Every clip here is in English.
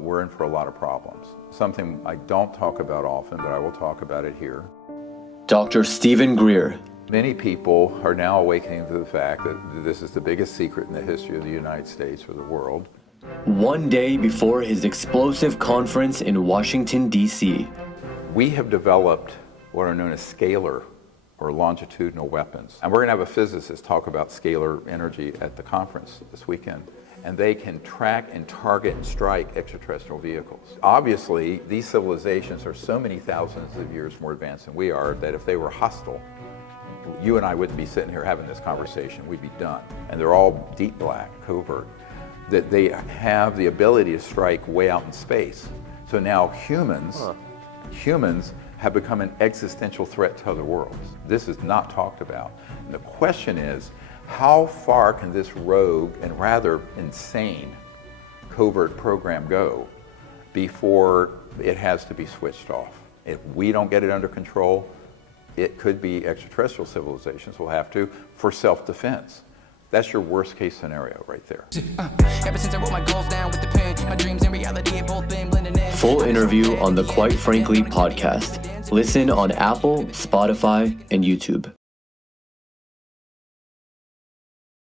We're in for a lot of problems. Something I don't talk about often, but I will talk about it here. Dr. Stephen Greer. Many people are now awakening to the fact that this is the biggest secret in the history of the United States or the world. One day before his explosive conference in Washington, D.C. We have developed what are known as scalar or longitudinal weapons. And we're going to have a physicist talk about scalar energy at the conference this weekend. And they can track and target and strike extraterrestrial vehicles. Obviously, these civilizations are so many thousands of years more advanced than we are that if they were hostile, you and I wouldn't be sitting here having this conversation. We'd be done. And they're all deep black, covert, that they have the ability to strike way out in space. So now humans have become an existential threat to other worlds. This is not talked about. And the question is, how far can this rogue and rather insane covert program go before it has to be switched off? If we don't get it under control, it could be extraterrestrial civilizations will have to for self-defense. That's your worst case scenario right there. Ever since I wrote my goals down with the pen, my dreams and reality have both been blending in. Full interview on the Quite Frankly podcast. Listen on Apple, Spotify, and YouTube.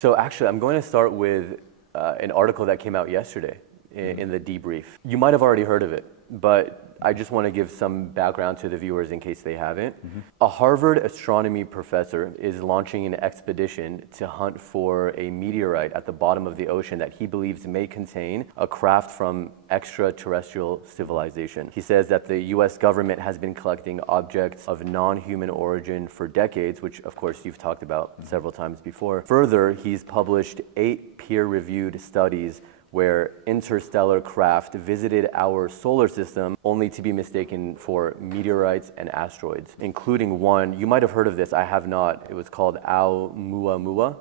So actually, I'm going to start with an article that came out yesterday in the Debrief. You might have already heard of it, but I just want to give some background to the viewers in case they haven't. A Harvard astronomy professor is launching an expedition to hunt for a meteorite at the bottom of the ocean that he believes may contain a craft from extraterrestrial civilization. He says that the US government has been collecting objects of non-human origin for decades, which of course you've talked about several times before. Further, he's published 8 peer-reviewed studies where interstellar craft visited our solar system only to be mistaken for meteorites and asteroids, including one, you might have heard of this, I have not, it was called Oumuamua,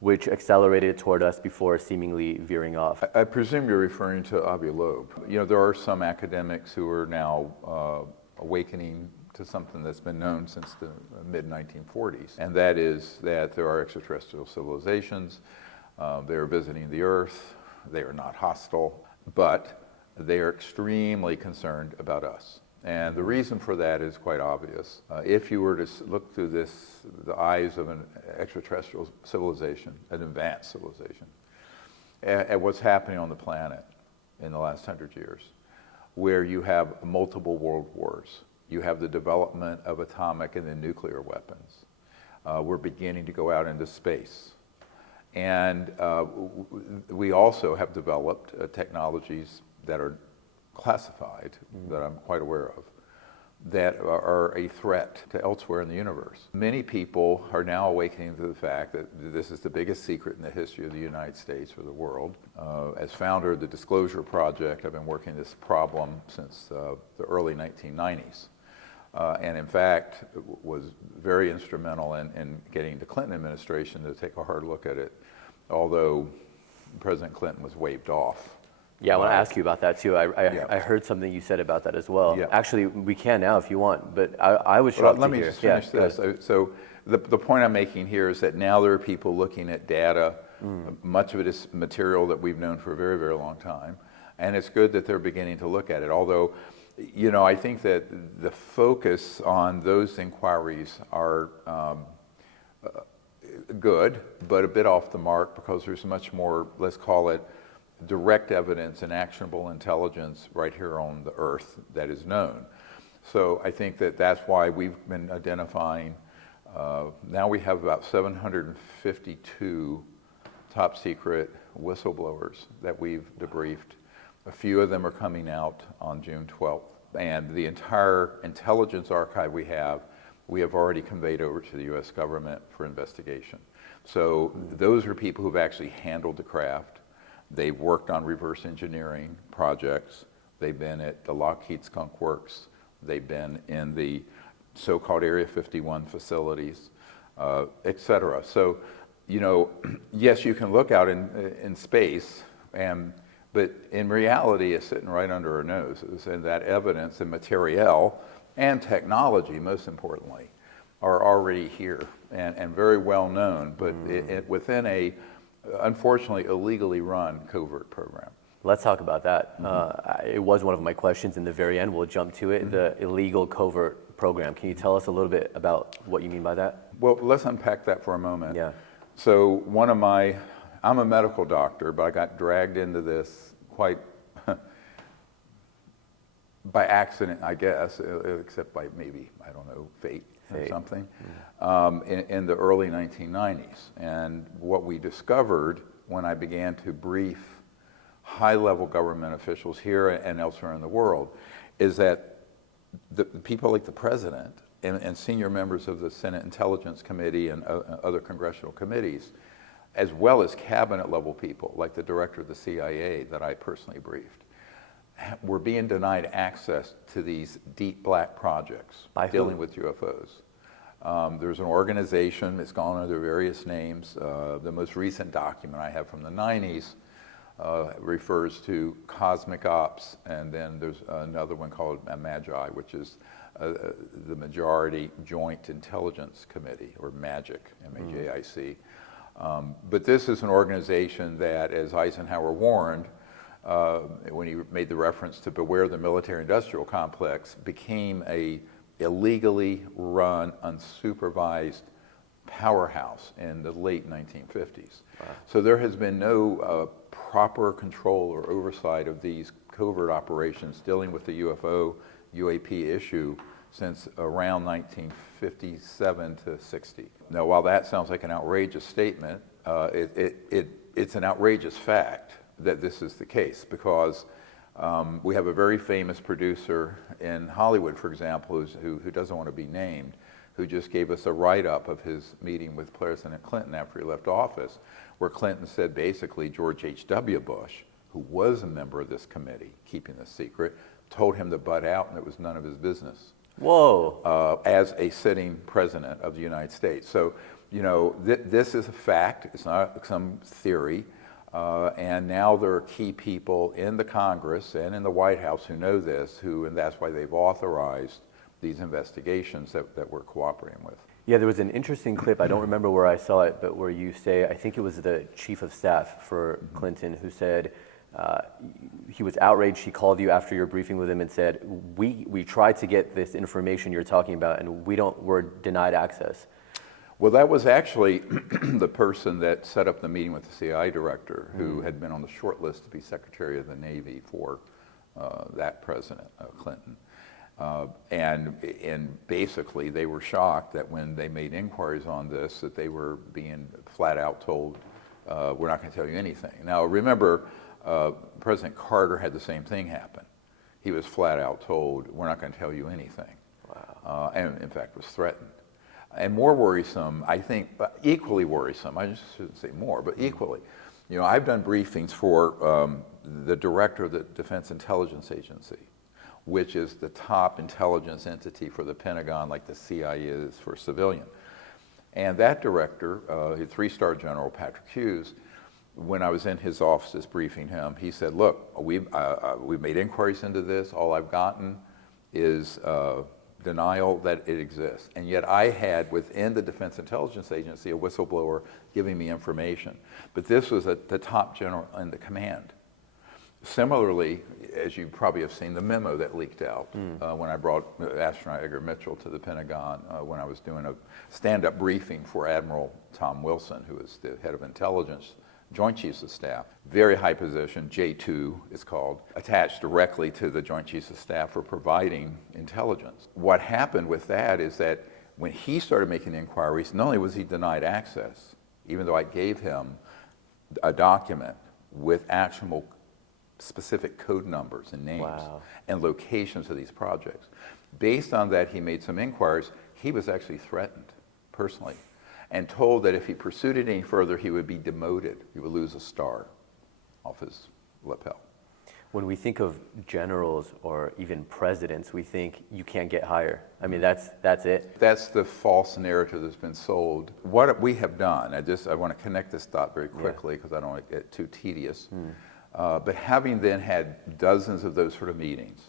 which accelerated toward us before seemingly veering off. I presume you're referring to Avi Loeb. You know, there are some academics who are now awakening to something that's been known since the mid-1940s, and that is that there are extraterrestrial civilizations, they are visiting the Earth. They are not hostile, but they are extremely concerned about us. And the reason for that is quite obvious. If you were to look through the eyes of an extraterrestrial civilization, an advanced civilization, at what's happening on the planet in the last 100 years, where you have multiple world wars, you have the development of atomic and then nuclear weapons. We're beginning to go out into space. And we also have developed technologies that are classified, that I'm quite aware of, that are a threat to elsewhere in the universe. Many people are now awakening to the fact that this is the biggest secret in the history of the United States or the world. As founder of the Disclosure Project, I've been working this problem since the early 1990s. And in fact, was very instrumental in getting the Clinton administration to take a hard look at it, although President Clinton was waved off. Yeah, I want to ask you about that too. I heard something you said about that as well. Yeah. Actually, we can now if you want, but I was shocked to hear. Let me just finish this. So the point I'm making here is that now there are people looking at data. Much of it is material that we've known for a very, very long time. And it's good that they're beginning to look at it. Although, you know, I think that the focus on those inquiries are good, but a bit off the mark because there's much more, let's call it, direct evidence and actionable intelligence right here on the Earth that is known. So I think that that's why we've been identifying, now we have about 752 top secret whistleblowers that we've debriefed. A few of them are coming out on June 12th. And the entire intelligence archive we have already conveyed over to the US government for investigation. So those are people who've actually handled the craft. They've worked on reverse engineering projects. They've been at the Lockheed Skunk Works. They've been in the so-called Area 51 facilities, et cetera. So, you know, yes, you can look out in space, but in reality, it's sitting right under our noses, and that evidence and material and technology, most importantly, are already here and very well known, but within a, unfortunately, illegally run covert program. Let's talk about that. It was one of my questions in the very end. We'll jump to it. The illegal covert program. Can you tell us a little bit about what you mean by that? Well, let's unpack that for a moment. Yeah. So I'm a medical doctor, but I got dragged into this quite by accident, I guess, except by maybe, I don't know, fate. Or something, in the early 1990s. And what we discovered when I began to brief high-level government officials here and elsewhere in the world is that the people like the president and senior members of the Senate Intelligence Committee and other congressional committees, as well as cabinet-level people like the director of the CIA that I personally briefed, were being denied access to these deep black projects dealing with UFOs. There's an organization, it's gone under various names. The most recent document I have from the 90s refers to Cosmic Ops, and then there's another one called MAGI, which is the Majority Joint Intelligence Committee, or MAGIC, M-A-J-I-C. But this is an organization that, as Eisenhower warned, when he made the reference to beware the military-industrial complex, became a illegally run, unsupervised powerhouse in the late 1950s. Wow. So there has been no proper control or oversight of these covert operations dealing with the UFO, UAP issue since around 1957 to 60. Now, while that sounds like an outrageous statement, it's an outrageous fact that this is the case, because we have a very famous producer in Hollywood, for example, who doesn't want to be named, who just gave us a write-up of his meeting with President Clinton after he left office, where Clinton said basically George H.W. Bush, who was a member of this committee, keeping this secret, told him to butt out and it was none of his business. Whoa. As a sitting president of the United States. So, you know, this is a fact, it's not some theory. And now there are key people in the Congress and in the White House who know this, and that's why they've authorized these investigations that we're cooperating with. Yeah, there was an interesting clip, I don't remember where I saw it, but where you say, I think it was the chief of staff for Clinton, who said he was outraged. He called you after your briefing with him and said, we tried to get this information you're talking about and we're denied access. Well, that was actually the person that set up the meeting with the CIA director, who had been on the short list to be Secretary of the Navy for that president, Clinton. And basically, they were shocked that when they made inquiries on this, that they were being flat out told, we're not going to tell you anything. Now, remember, President Carter had the same thing happen. He was flat out told, we're not going to tell you anything. Wow. And in fact was threatened. And more worrisome, I think, equally worrisome, I just shouldn't say more, but equally. You know, I've done briefings for the director of the Defense Intelligence Agency, which is the top intelligence entity for the Pentagon, like the CIA is for civilian. And that director, a three-star general, Patrick Hughes, when I was in his offices briefing him, he said, look, we've made inquiries into this. All I've gotten is denial that it exists. And yet I had within the Defense Intelligence Agency a whistleblower giving me information. But this was at the top general in the command. Similarly, as you probably have seen, the memo that leaked out when I brought astronaut Edgar Mitchell to the Pentagon when I was doing a stand-up briefing for Admiral Tom Wilson, who is the head of intelligence, Joint Chiefs of Staff, very high position, J2 is called, attached directly to the Joint Chiefs of Staff for providing intelligence. What happened with that is that when he started making inquiries, not only was he denied access, even though I gave him a document with actionable specific code numbers and names and locations of these projects. Based on that, he made some inquiries. He was actually threatened personally and told that if he pursued it any further, he would be demoted. He would lose a star off his lapel. When we think of generals or even presidents, we think you can't get higher. I mean, that's it. That's the false narrative that's been sold. What we have done, I want to connect this thought very quickly because I don't want to get too tedious. But having then had dozens of those sort of meetings,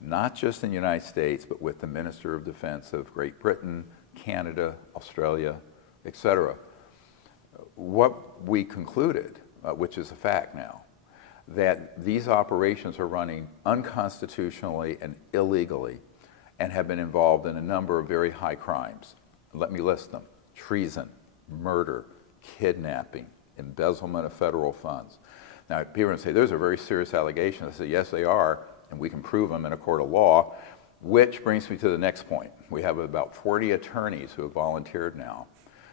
not just in the United States, but with the Minister of Defense of Great Britain, Canada, Australia, etc., what we concluded, which is a fact now, that these operations are running unconstitutionally and illegally and have been involved in a number of very high crimes. Let me list them: treason, murder, kidnapping, embezzlement of federal funds. Now, people are going to say, those are very serious allegations. I say, yes, they are, and we can prove them in a court of law, which brings me to the next point. We have about 40 attorneys who have volunteered now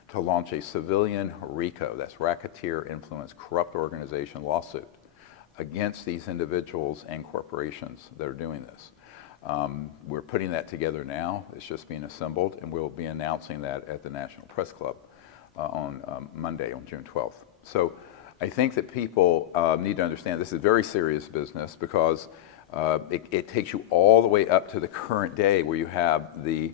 to launch a civilian RICO, that's Racketeer Influence Corrupt Organization lawsuit, against these individuals and corporations that are doing this. We're putting that together now. It's just being assembled, and we'll be announcing that at the National Press Club on Monday, on June 12th. So I think that people need to understand this is very serious business, because it takes you all the way up to the current day, where you have the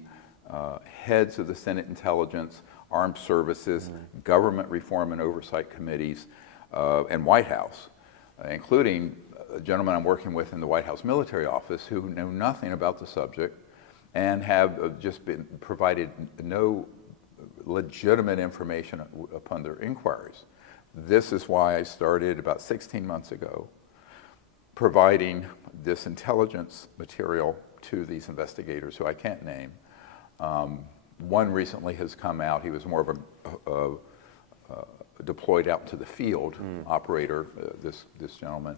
heads of the Senate Intelligence, Armed Services, Government Reform and Oversight Committees, and White House, including a gentleman I'm working with in the White House Military Office who know nothing about the subject and have just been provided no legitimate information upon their inquiries. This is why I started about 16 months ago providing this intelligence material to these investigators who I can't name. One recently has come out. He was more of a deployed out to the field operator, this gentleman,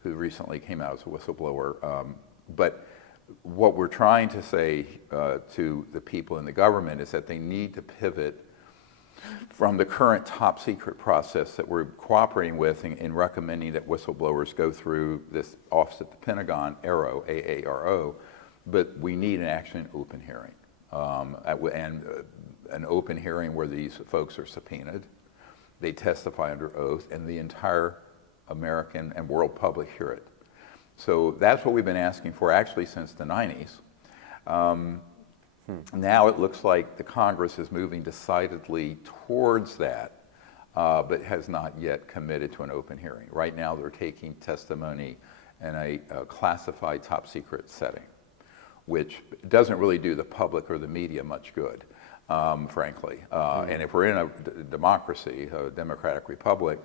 who recently came out as a whistleblower. But what we're trying to say to the people in the government is that they need to pivot from the current top secret process that we're cooperating with in recommending that whistleblowers go through this Office at the Pentagon, AARO, AARO, but we need an actually an open hearing. And an open hearing where these folks are subpoenaed, they testify under oath, and the entire American and world public hear it. So that's what we've been asking for actually since the 90s. Now it looks like the Congress is moving decidedly towards that, but has not yet committed to an open hearing. Right now they're taking testimony in a classified top secret setting, which doesn't really do the public or the media much good, frankly. And if we're in a democracy, a democratic republic,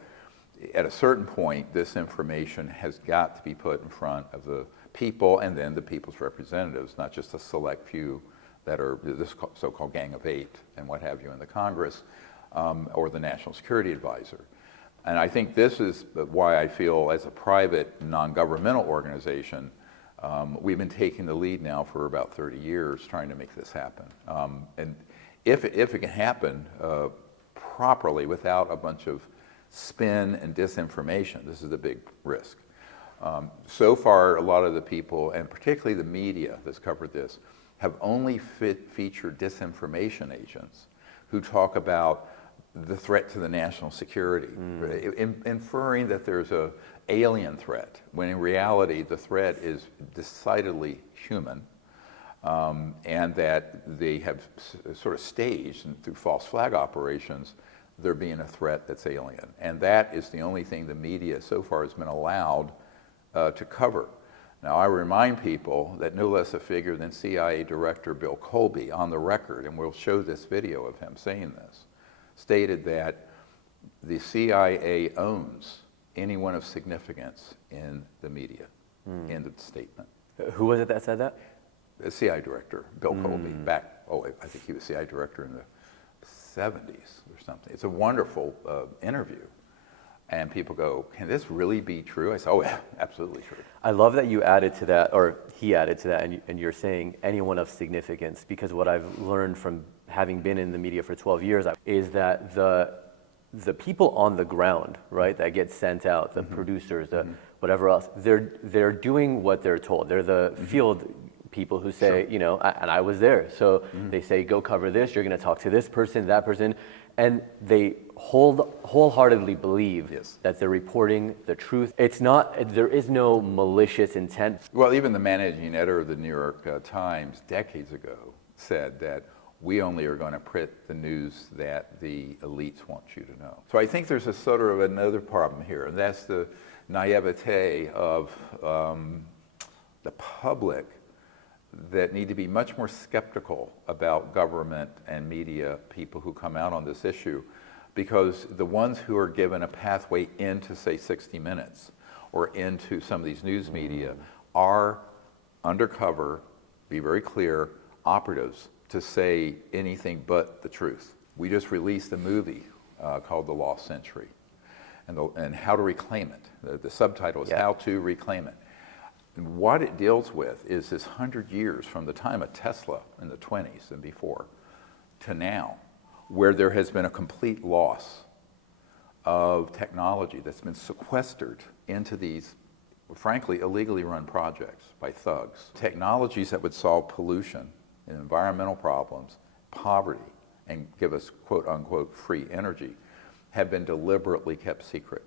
at a certain point, this information has got to be put in front of the people and then the people's representatives, not just a select few that are this so-called Gang of Eight and what have you in the Congress, or the National Security Advisor. And I think this is why I feel, as a private, non-governmental organization, we've been taking the lead now for about 30 years trying to make this happen. And if it can happen properly without a bunch of spin and disinformation, this is a big risk. So far, a lot of the people, and particularly the media that's covered this, have only featured disinformation agents who talk about the threat to the national security, inferring that there's an alien threat, when in reality the threat is decidedly human, and that they have sort of staged, and through false flag operations, there being a threat that's alien. And that is the only thing the media so far has been allowed to cover. Now, I remind people that no less a figure than CIA Director Bill Colby, on the record, and we'll show this video of him saying this, stated that the CIA owns anyone of significance in the media. End of the statement. Who was it that said that? The CIA Director, Bill Colby, back, I think he was CIA Director in the 70s or something. It's a wonderful interview. And people go, can this really be true? I say, oh, yeah, absolutely true. I love that you added to that, or he added to that, and you're saying anyone of significance, because what I've learned from having been in the media for 12 years is that the people on the ground, right, that get sent out, the producers, the whatever else, they're doing what they're told. They're the field people who say, you know, and I was there. So they say, go cover this, you're going to talk to this person, that person, and they wholeheartedly believe that they're reporting the truth. It's not, there is no malicious intent. Well, even the managing editor of the New York Times decades ago said that we only are going to print the news that the elites want you to know. So I think there's a sort of another problem here, and that's the naivete of the public that need to be much more skeptical about government and media people who come out on this issue, because the ones who are given a pathway into, say, 60 Minutes, or into some of these news media are undercover, be very clear, operatives to say anything but the truth. We just released a movie called The Lost Century, and How to Reclaim It. The subtitle is How to Reclaim It. And what it deals with is this 100 years from the time of Tesla in the 20s and before to now, where there has been a complete loss of technology that's been sequestered into these, frankly, illegally run projects by thugs. Technologies that would solve pollution and environmental problems, poverty, and give us quote unquote free energy have been deliberately kept secret.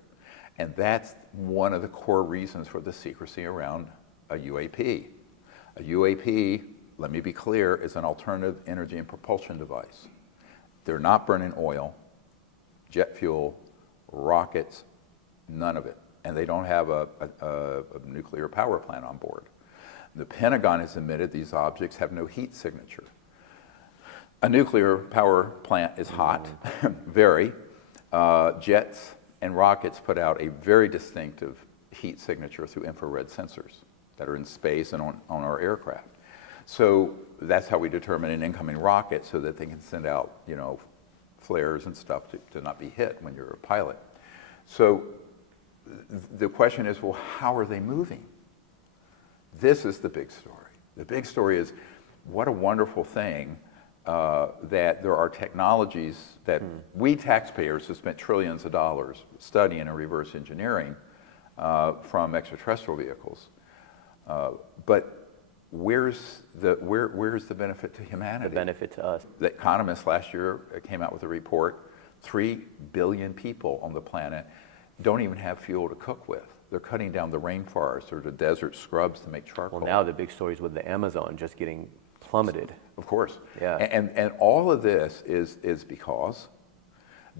And that's one of the core reasons for the secrecy around a UAP. A UAP, let me be clear, is an alternative energy and propulsion device. They're not burning oil, jet fuel, rockets, none of it. And they don't have a nuclear power plant on board. The Pentagon has admitted these objects have no heat signature. A nuclear power plant is hot, very. Jets and rockets put out a very distinctive heat signature through infrared sensors that are in space and on our aircraft. So that's how we determine an incoming rocket, so that they can send out, flares and stuff to not be hit when you're a pilot. So the question is, well, how are they moving? This is the big story. The big story is, what a wonderful thing that there are technologies that we taxpayers have spent trillions of dollars studying and reverse engineering from extraterrestrial vehicles. But where's the benefit to humanity? The benefit to us. The Economist last year came out with a report, 3 billion people on the planet don't even have fuel to cook with. They're cutting down the rainforest or the desert scrubs to make charcoal. Well, now the big story is with the Amazon just getting plummeted. Of course. Yeah. And all of this is because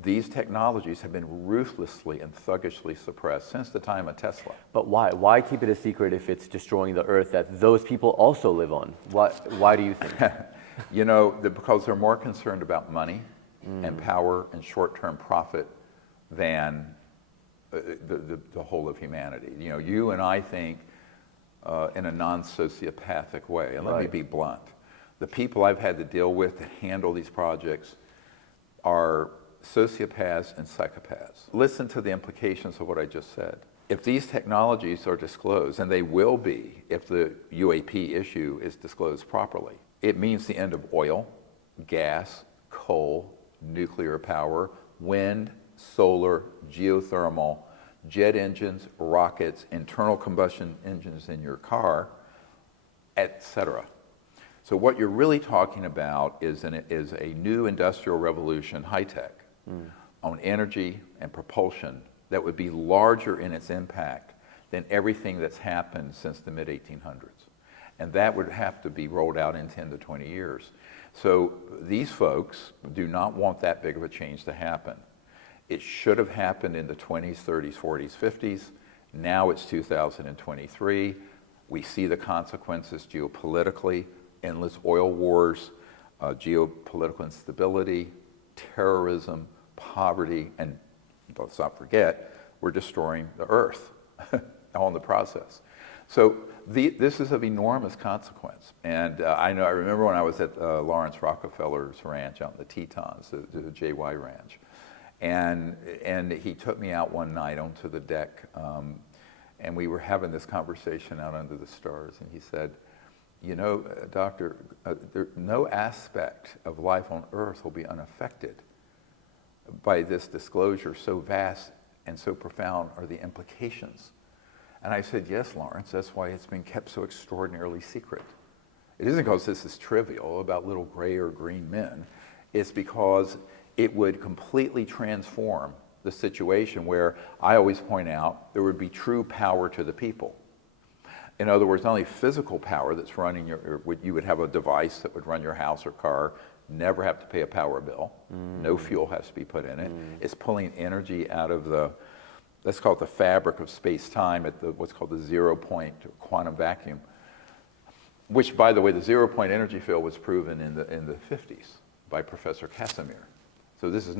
these technologies have been ruthlessly and thuggishly suppressed since the time of Tesla. But why? Why keep it a secret if it's destroying the earth that those people also live on? Why do you think? Because they're more concerned about money and power and short-term profit than the whole of humanity. You and I think in a non-sociopathic way. And let me be blunt. The people I've had to deal with to handle these projects are sociopaths and psychopaths. Listen to the implications of what I just said. If these technologies are disclosed, and they will be if the UAP issue is disclosed properly, it means the end of oil, gas, coal, nuclear power, wind, solar, geothermal, jet engines, rockets, internal combustion engines in your car, etc. So what you're really talking about is a new industrial revolution, high-tech, on energy and propulsion that would be larger in its impact than everything that's happened since the mid-1800s. And that would have to be rolled out in 10 to 20 years. So these folks do not want that big of a change to happen. It should have happened in the 20s, 30s, 40s, 50s. Now it's 2023. We see the consequences geopolitically, endless oil wars, geopolitical instability, terrorism, poverty, and let's not forget, we're destroying the earth all in the process. So this is of enormous consequence. And I remember when I was at Lawrence Rockefeller's ranch out in the Tetons, the JY Ranch. And he took me out one night onto the deck, and we were having this conversation out under the stars. And he said, Doctor, no aspect of life on Earth will be unaffected by this disclosure. So vast and so profound are the implications. And I said, yes, Lawrence, that's why it's been kept so extraordinarily secret. It isn't because this is trivial about little gray or green men. It's because it would completely transform the situation where I always point out there would be true power to the people. In other words, not only physical power that's running you would have a device that would run your house or car, never have to pay a power bill, no fuel has to be put in it. It's pulling energy out of let's call it the fabric of space-time at what's called the 0 point quantum vacuum, which, by the way, the 0 point energy field was proven in the 50s by Professor Casimir. So this is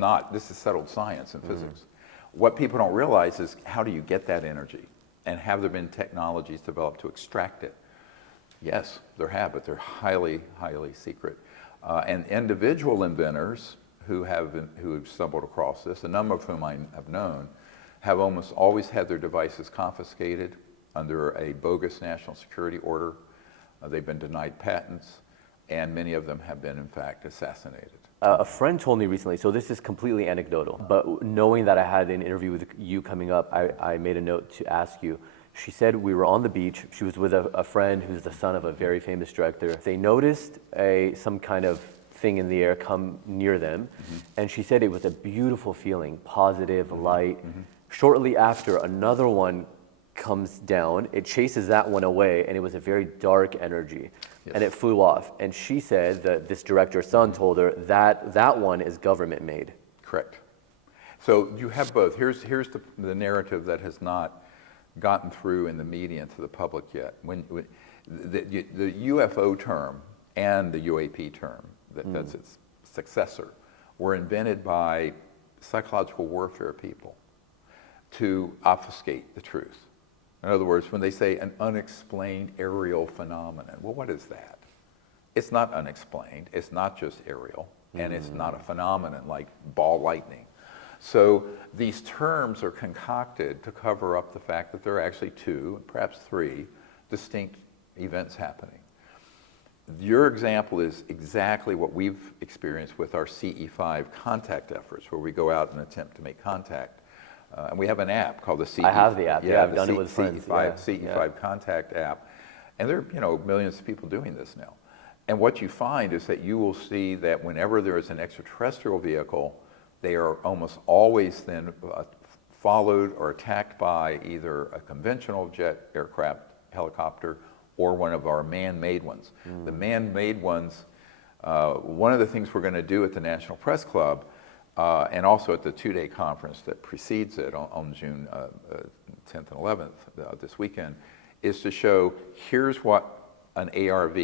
settled science in physics. What people don't realize is, how do you get that energy? And have there been technologies developed to extract it? Yes, there have, but they're highly, highly secret. And individual inventors who have stumbled across this, a number of whom I have known, have almost always had their devices confiscated under a bogus national security order. They've been denied patents, and many of them have been, in fact, assassinated. A friend told me recently, so this is completely anecdotal, but knowing that I had an interview with you coming up, I made a note to ask you. She said we were on the beach. She was with a friend who's the son of a very famous director. They noticed some kind of thing in the air come near them, and she said it was a beautiful feeling, positive, light. Shortly after, another one comes down. It chases that one away, and it was a very dark energy. Yes. And it flew off. And she said that this director's son told her that that one is government made. Correct. So you have both. Here's the narrative that has not gotten through in the media and to the public yet. When the UFO term and the UAP term, that's its successor, were invented by psychological warfare people to obfuscate the truth. In other words, when they say an unexplained aerial phenomenon, well, what is that? It's not unexplained, it's not just aerial, and it's not a phenomenon like ball lightning. So these terms are concocted to cover up the fact that there are actually two, perhaps three, distinct events happening. Your example is exactly what we've experienced with our CE5 contact efforts, where we go out and attempt to make contact. And we have an app called the CE5. I have the app. Yeah, I've done it with friends. CE5 contact app. And there are millions of people doing this now. And what you find is that you will see that whenever there is an extraterrestrial vehicle, they are almost always then followed or attacked by either a conventional jet aircraft, helicopter, or one of our man-made ones. The man-made ones, one of the things we're going to do at the National Press Club, and also at the two-day conference that precedes it on June 10th and 11th, this weekend, is to show here's what an ARV,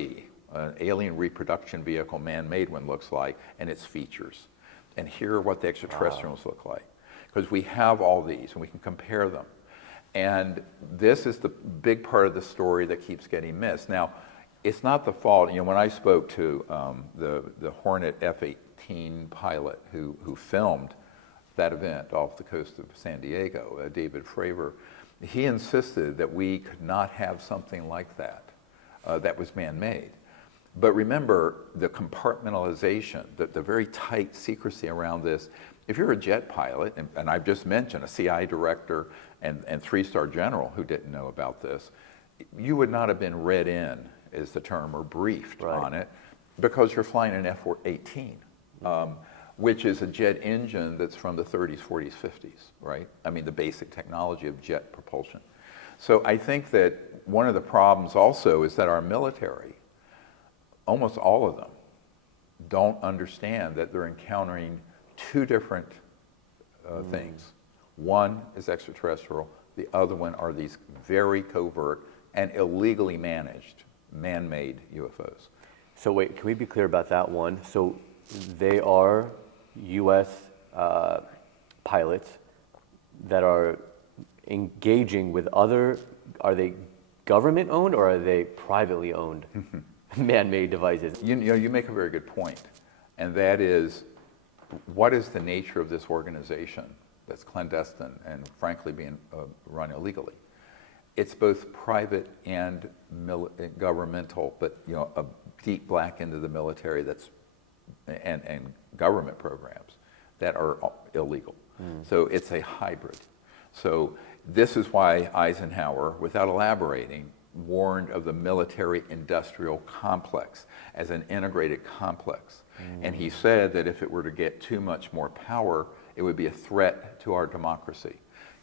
an alien reproduction vehicle, man-made one, looks like, and its features. And here are what the extraterrestrials look like. Because we have all these, and we can compare them. And this is the big part of the story that keeps getting missed. Now, it's not the fault, when I spoke to the Hornet F-18 pilot who filmed that event off the coast of San Diego, David Fravor, he insisted that we could not have something like that that was man-made. But remember the compartmentalization, the very tight secrecy around this. If you're a jet pilot, and I've just mentioned a CI director and three-star general who didn't know about this, you would not have been read in, is the term, or briefed on it, because you're flying an F-18, which is a jet engine that's from the 30s, 40s, 50s, right? I mean, the basic technology of jet propulsion. So I think that one of the problems also is that our military, almost all of them, don't understand that they're encountering two different things. One is extraterrestrial, the other one are these very covert and illegally managed, man-made UFOs. So wait, can we be clear about that one? So they are U.S. Pilots that are engaging with other, are they government owned or are they privately owned man-made devices? You make a very good point, and that is, what is the nature of this organization that's clandestine and frankly being run illegally? It's both private and governmental, but a deep black into the military and government programs that are illegal. So it's a hybrid. So this is why Eisenhower, without elaborating, warned of the military-industrial complex as an integrated complex. And he said that if it were to get too much more power, it would be a threat to our democracy.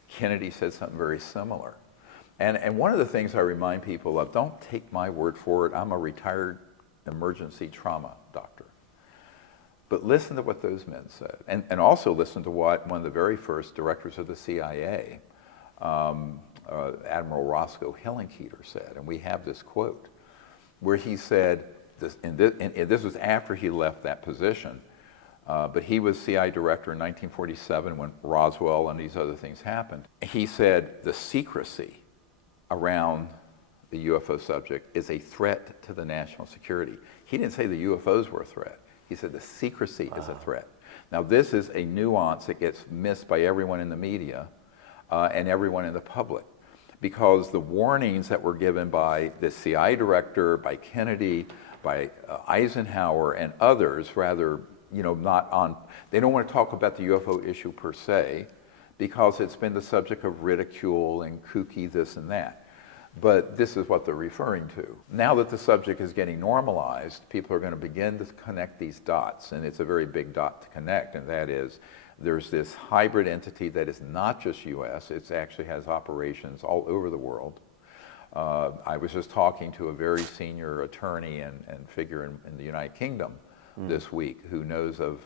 Kennedy said something very similar. And one of the things I remind people of, don't take my word for it, I'm a retired emergency trauma doctor. But listen to what those men said. And also listen to what one of the very first directors of the CIA, Admiral Roscoe Hillenkoetter, said. And we have this quote where he said, and this was after he left that position, but he was CIA director in 1947 when Roswell and these other things happened. He said, the secrecy around the UFO subject is a threat to the national security. He didn't say the UFOs were a threat. He said the secrecy is a threat. Now, this is a nuance that gets missed by everyone in the media and everyone in the public, because the warnings that were given by the CIA director, by Kennedy, by Eisenhower and others, rather, they don't want to talk about the UFO issue per se, because it's been the subject of ridicule and kooky this and that. But this is what they're referring to. Now that the subject is getting normalized, people are going to begin to connect these dots, and it's a very big dot to connect, and that is there's this hybrid entity that is not just US, it actually has operations all over the world. I was just talking to a very senior attorney and figure in the United Kingdom this week who knows of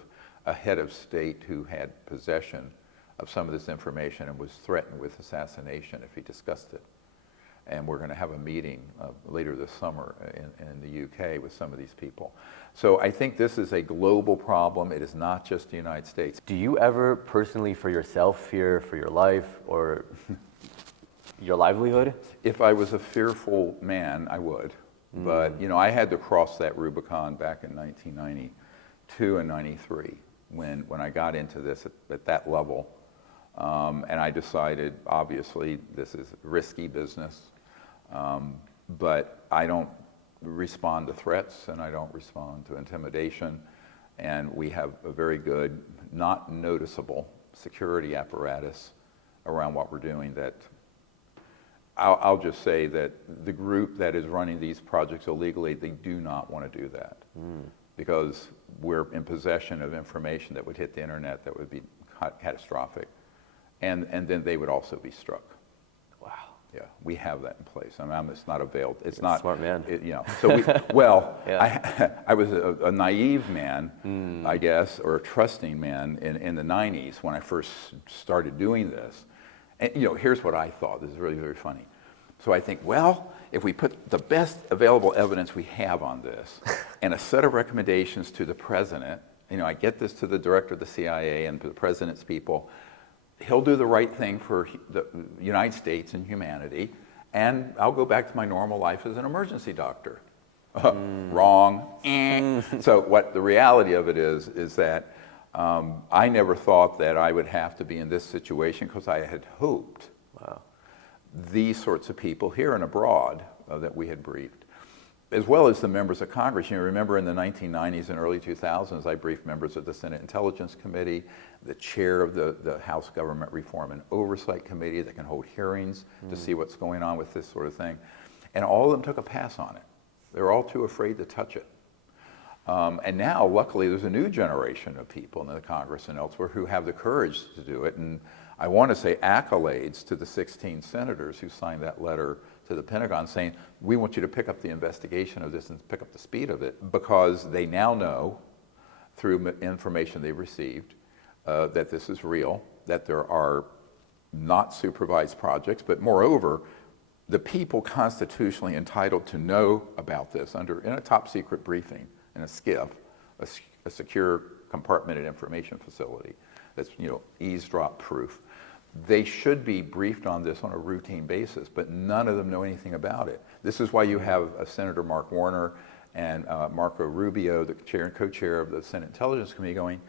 a head of state who had possession of some of this information and was threatened with assassination if he discussed it. And we're going to have a meeting later this summer in the UK with some of these people. So I think this is a global problem. It is not just the United States. Do you ever personally, for yourself, fear for your life or your livelihood? If I was a fearful man, I would. But I had to cross that Rubicon back in 1992 and 93 when I got into this at that level. And I decided, obviously, this is risky business. But I don't respond to threats and I don't respond to intimidation. And we have a very good, not noticeable security apparatus around what we're doing that I'll just say that the group that is running these projects illegally, they do not want to do that because we're in possession of information that would hit the internet that would be catastrophic. And then they would also be struck. Wow. Yeah, we have that in place. I mean, it's not a veiled. It's You're not a smart man. So Yeah. I was a naive man, I guess, or a trusting man in the '90s when I first started doing this. And here's what I thought. This is really very funny. So I think, well, if we put the best available evidence we have on this, and a set of recommendations to the president, I get this to the director of the CIA and to the president's people. He'll do the right thing for the United States and humanity, and I'll go back to my normal life as an emergency doctor. Wrong. So what the reality of it is that I never thought that I would have to be in this situation because I had hoped these sorts of people here and abroad that we had briefed, as well as the members of Congress. Remember in the 1990s and early 2000s, I briefed members of the Senate Intelligence Committee, the chair of the House Government Reform and Oversight Committee that can hold hearings to see what's going on with this sort of thing. And all of them took a pass on it. They were all too afraid to touch it. And now, luckily, there's a new generation of people in the Congress and elsewhere who have the courage to do it. And I want to say accolades to the 16 senators who signed that letter to the Pentagon saying, we want you to pick up the investigation of this and pick up the speed of it, because they now know, through information they've received, that this is real, that there are not supervised projects, but moreover, the people constitutionally entitled to know about this in a top secret briefing, in a SCIF, a secure compartmented information facility that's eavesdrop proof. They should be briefed on this on a routine basis, but none of them know anything about it. This is why you have Senator Mark Warner and Marco Rubio, the chair and co-chair of the Senate Intelligence Committee, going,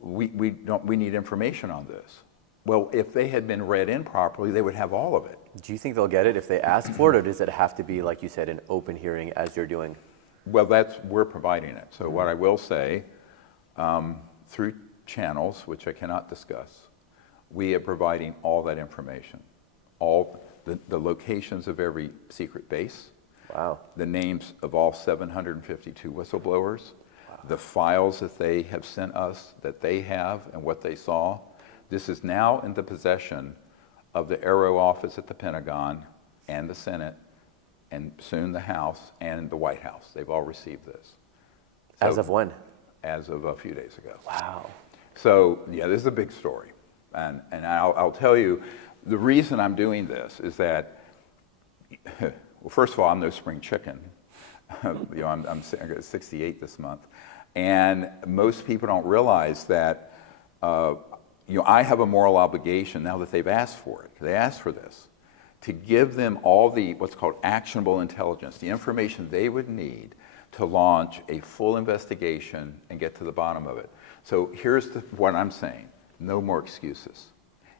we need information on this. Well, if they had been read in properly, they would have all of it. Do you think they'll get it if they ask for it, or does it have to be, like you said, an open hearing as you're doing? Well, we're providing it. So what I will say, through channels, which I cannot discuss, we are providing all that information, all the locations of every secret base, the names of all 752 whistleblowers, the files that they have sent us that they have and what they saw. This is now in the possession of the Aero office at the Pentagon and the Senate, and soon the House and the White House. They've all received this. So, as of when? As of a few days ago. Wow. So yeah, this is a big story. And I'll tell you, the reason I'm doing this is that, well, first of all, I'm no spring chicken. I'm 68 this month. And most people don't realize that, I have a moral obligation now that they've asked for it. They asked for this, to give them all the what's called actionable intelligence, the information they would need to launch a full investigation and get to the bottom of it. So here's what I'm saying. No more excuses.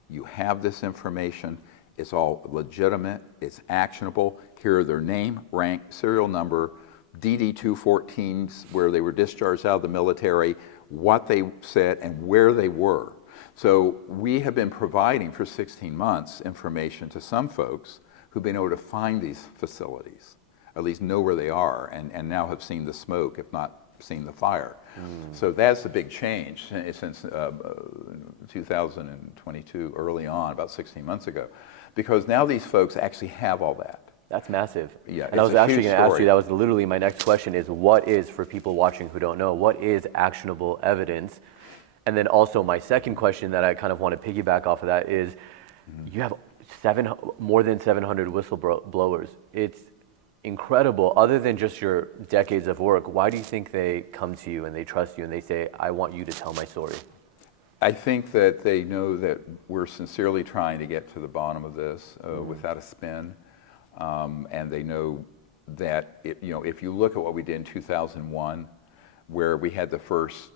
You have this information. It's all legitimate. It's actionable. Here are their name, rank, serial number, DD-214s, where they were discharged out of the military, what they said, and where they were. So we have been providing for 16 months information to some folks who've been able to find these facilities, at least know where they are, and now have seen the smoke, if not seen the fire. So that's a big change since 2022, early on, about 16 months ago, because now these folks actually have all that. That's massive. Yeah, and I was actually going to ask you, that that was literally my next question is, what is, for people watching who don't know, what is actionable evidence? And then also my second question that I kind of want to piggyback off of that is, you have more than 700 whistleblowers. It's incredible. Other than just your decades of work, why do you think they come to you and they trust you and they say, I want you to tell my story? I think that they know that we're sincerely trying to get to the bottom of this without a spin. And they know that, if you look at what we did in 2001, where we had the first,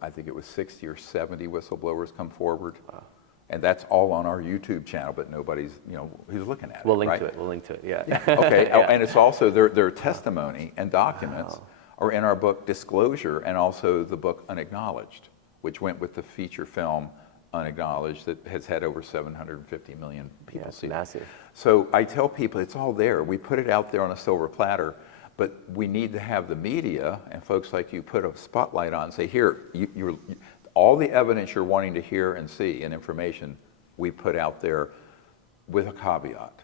I think it was 60 or 70 whistleblowers come forward. Wow. And that's all on our YouTube channel, but nobody's, who's looking at it. We'll link right? to it. We'll link to it. Yeah. Okay. Yeah. And it's also their testimony and documents are in our book Disclosure, and also the book Unacknowledged, which went with the feature film Unacknowledged that has had over 750 million people see it. Massive. So I tell people it's all there. We put it out there on a silver platter, but we need to have the media and folks like you put a spotlight on and say, here, all the evidence you're wanting to hear and see and information we put out there, with a caveat.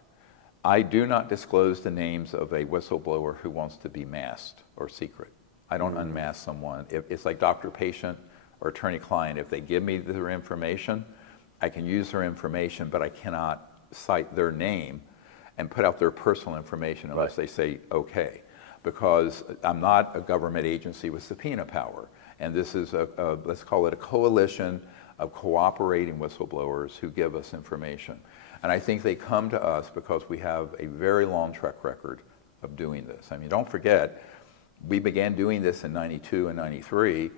I do not disclose the names of a whistleblower who wants to be masked or secret. I don't unmask someone. It's like doctor-patient or attorney-client. If they give me their information, I can use their information, but I cannot cite their name and put out their personal information unless they say okay. Because I'm not a government agency with subpoena power. And this is let's call it a coalition of cooperating whistleblowers who give us information. And I think they come to us because we have a very long track record of doing this. I mean, don't forget, we began doing this in 92 and 93.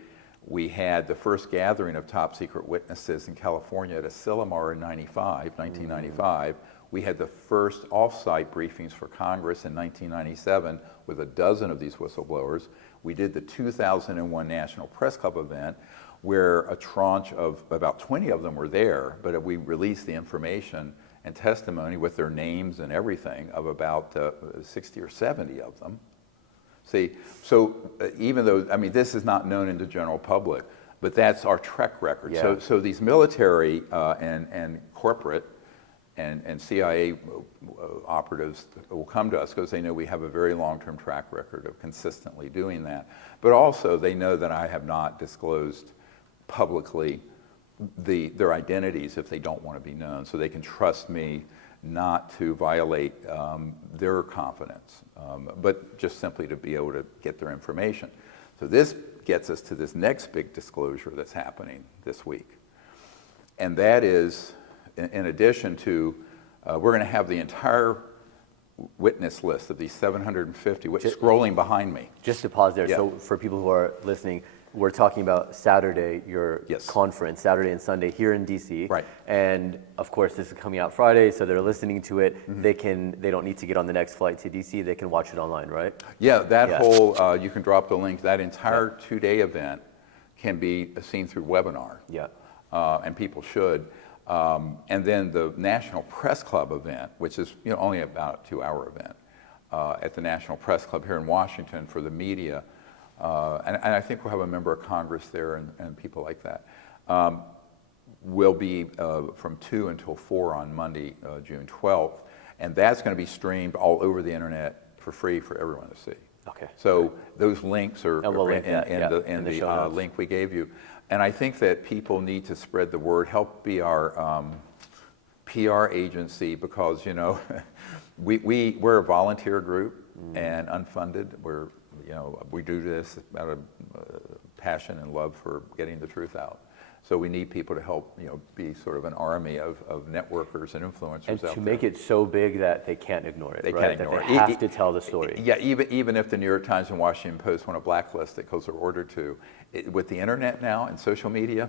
We had the first gathering of top secret witnesses in California at Asilomar in 1995. We had the first off-site briefings for Congress in 1997 with a dozen of these whistleblowers. We did the 2001 National Press Club event where a tranche of about 20 of them were there, but we released the information and testimony with their names and everything of about 60 or 70 of them. See, so even though, I mean, this is not known in the general public, but that's our track record. Yeah. So these military and corporate and CIA operatives will come to us because they know we have a very long-term track record of consistently doing that. But also they know that I have not disclosed publicly their identities if they don't want to be known, so they can trust me not to violate their confidence, but just simply to be able to get their information. So this gets us to this next big disclosure that's happening this week. And that is, in addition to, we're going to have the entire witness list of these 750, which is scrolling behind me. Just to pause there, Yeah. so for people who are listening, we're talking about Saturday, your conference, Saturday and Sunday here in DC. Right. And of course, this is coming out Friday, so they're listening to it. They don't need to get on the next flight to DC. They can watch it online, right? Yeah, that whole, you can drop the link. That entire two-day event can be seen through webinar. Yeah. And people should. And then the National Press Club event, which is only about a 2-hour event at the National Press Club here in Washington for the media. And I think we'll have a member of Congress there and people like that. Will be from 2 until 4 on Monday, June 12th. And that's going to be streamed all over the internet for free for everyone to see. Okay. So those links are And we'll link in the show notes. link we gave you. And I think that people need to spread the word, help be our PR agency, because we're a volunteer group and unfunded. We do this out of passion and love for getting the truth out. So we need people to help, be sort of an army of networkers and influencers And out to there. make it so big that they can't ignore it, They right? can't ignore that it. they have to tell the story. Yeah, even if the New York Times and Washington Post want to blacklist it because they're ordered to, with the internet now and social media,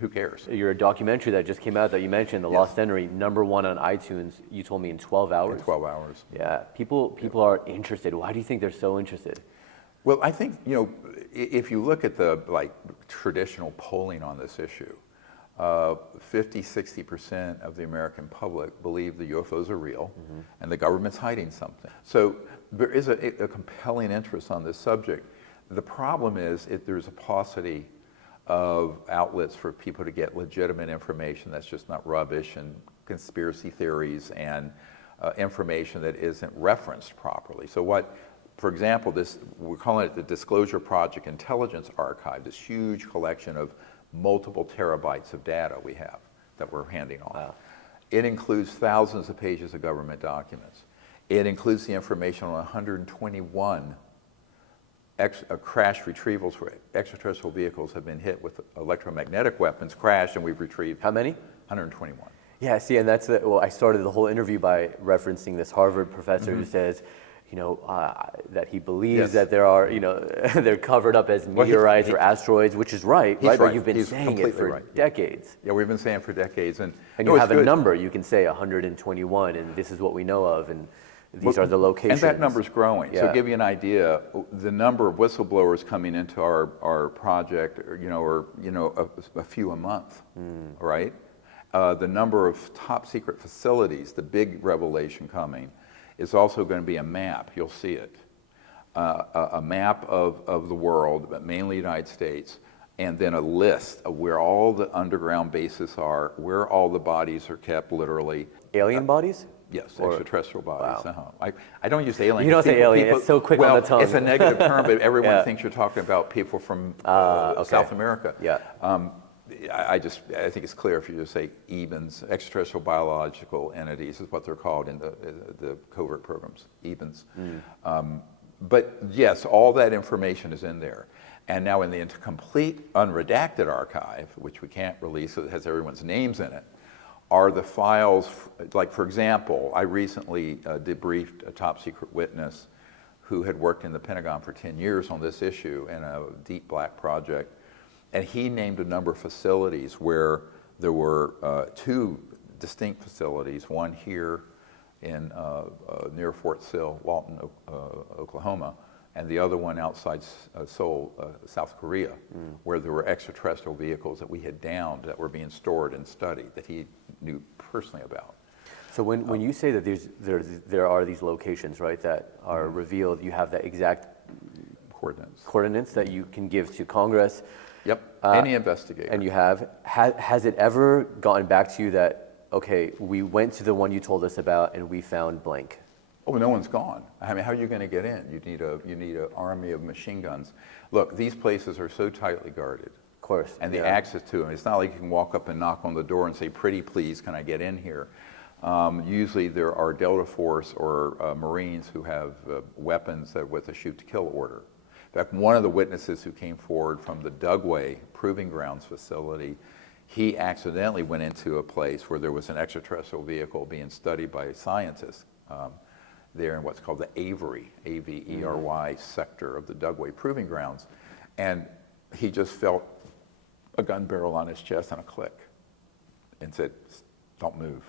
who cares? Your documentary that just came out that you mentioned, The Lost Entry, #1 on iTunes, you told me in 12 hours? In 12 hours. Yeah, people are interested. Why do you think they're so interested? Well, I think, if you look at the traditional polling on this issue, 50–60% of the American public believe the UFOs are real and the government's hiding something. So there is a compelling interest on this subject. The problem is there's a paucity of outlets for people to get legitimate information that's just not rubbish and conspiracy theories and information that isn't referenced properly. So for example, we're calling it the Disclosure Project Intelligence Archive, this huge collection of multiple terabytes of data we have that we're handing off. Wow. It includes thousands of pages of government documents. It includes the information on 121 crash retrievals where extraterrestrial vehicles have been hit with electromagnetic weapons, crashed, and we've retrieved. How many? 121. Yeah, see, and that's I started the whole interview by referencing this Harvard professor who says, that he believes that there are, they're covered up as meteorites or asteroids, which is right? But you've been saying it for decades. Yeah, we've been saying it for decades. And you have a number, you can say 121, and this is what we know of, and these are the locations. And that number's growing. Yeah. So to give you an idea, the number of whistleblowers coming into our project, are a few a month, right? The number of top secret facilities, the big revelation coming, is also going to be a map. You'll see it. A map of the world, but mainly United States, and then a list of where all the underground bases are, where all the bodies are kept, literally. Alien bodies? Yes, extraterrestrial bodies. Wow. I don't use alien. You don't say alien, it's so quick on the tongue. It's a negative term, but everyone thinks you're talking about people from South America. Yeah. I think it's clear if you just say EBINs, extraterrestrial biological entities is what they're called in the covert programs, EBINs. But yes, all that information is in there. And now in the complete unredacted archive, which we can't release, so it has everyone's names in it, are the files, like for example, I recently debriefed a top secret witness who had worked in the Pentagon for 10 years on this issue in a deep black project. And he named a number of facilities where there were 2 distinct facilities, one here in near Fort Sill, Walton, Oklahoma, and the other one outside Seoul, South Korea, where there were extraterrestrial vehicles that we had downed that were being stored and studied that he knew personally about. So when you say that there are these locations, right, that are revealed, you have the exact coordinates that you can give to Congress. Yep, any investigator. And you has it ever gotten back to you that, okay, we went to the one you told us about and we found blank? Oh, no one's gone. I mean, how are you going to get in? You need an army of machine guns. Look, these places are so tightly guarded. Of course. And the access to them. It's not like you can walk up and knock on the door and say, pretty please, can I get in here? Usually there are Delta Force or Marines who have weapons with a shoot-to-kill order. In fact, one of the witnesses who came forward from the Dugway Proving Grounds facility, he accidentally went into a place where there was an extraterrestrial vehicle being studied by scientists there in what's called the Avery, A-V-E-R-Y sector of the Dugway Proving Grounds. And he just felt a gun barrel on his chest and a click and said, don't move.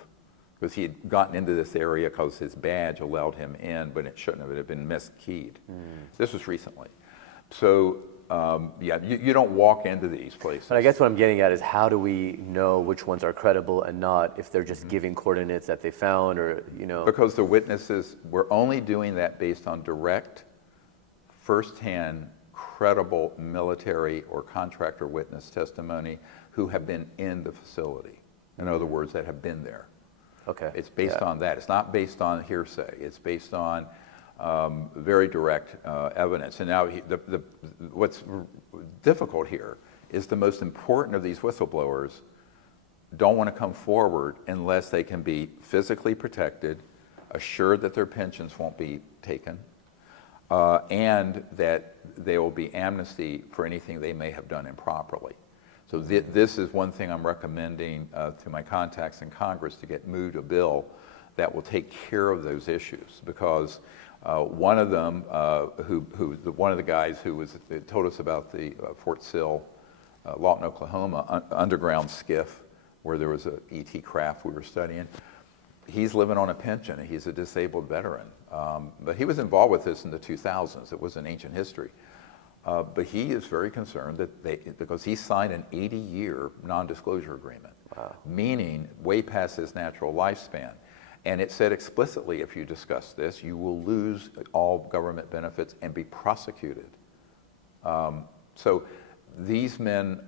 Because he had gotten into this area because his badge allowed him in, but it shouldn't have. It had been miskeyed. This was recently. So, you don't walk into these places. But I guess what I'm getting at is how do we know which ones are credible and not if they're just giving coordinates that they found or, Because the witnesses, we're only doing that based on direct, firsthand, credible military or contractor witness testimony who have been in the facility. In other words, that have been there. Okay. It's based on that. It's not based on hearsay. It's based on very direct evidence. And now what's difficult here is the most important of these whistleblowers don't want to come forward unless they can be physically protected, assured that their pensions won't be taken, and that there will be amnesty for anything they may have done improperly. So this is one thing I'm recommending to my contacts in Congress to get moved a bill that will take care of those issues, because one of them, one of the guys who told us about the Fort Sill, Lawton, Oklahoma, underground skiff where there was a ET craft we were studying. He's living on a pension. He's a disabled veteran, but he was involved with this in the 2000s. It was an ancient history. But he is very concerned that because he signed an 80-year non-disclosure agreement, meaning way past his natural lifespan. And it said explicitly, if you discuss this, you will lose all government benefits and be prosecuted. So these men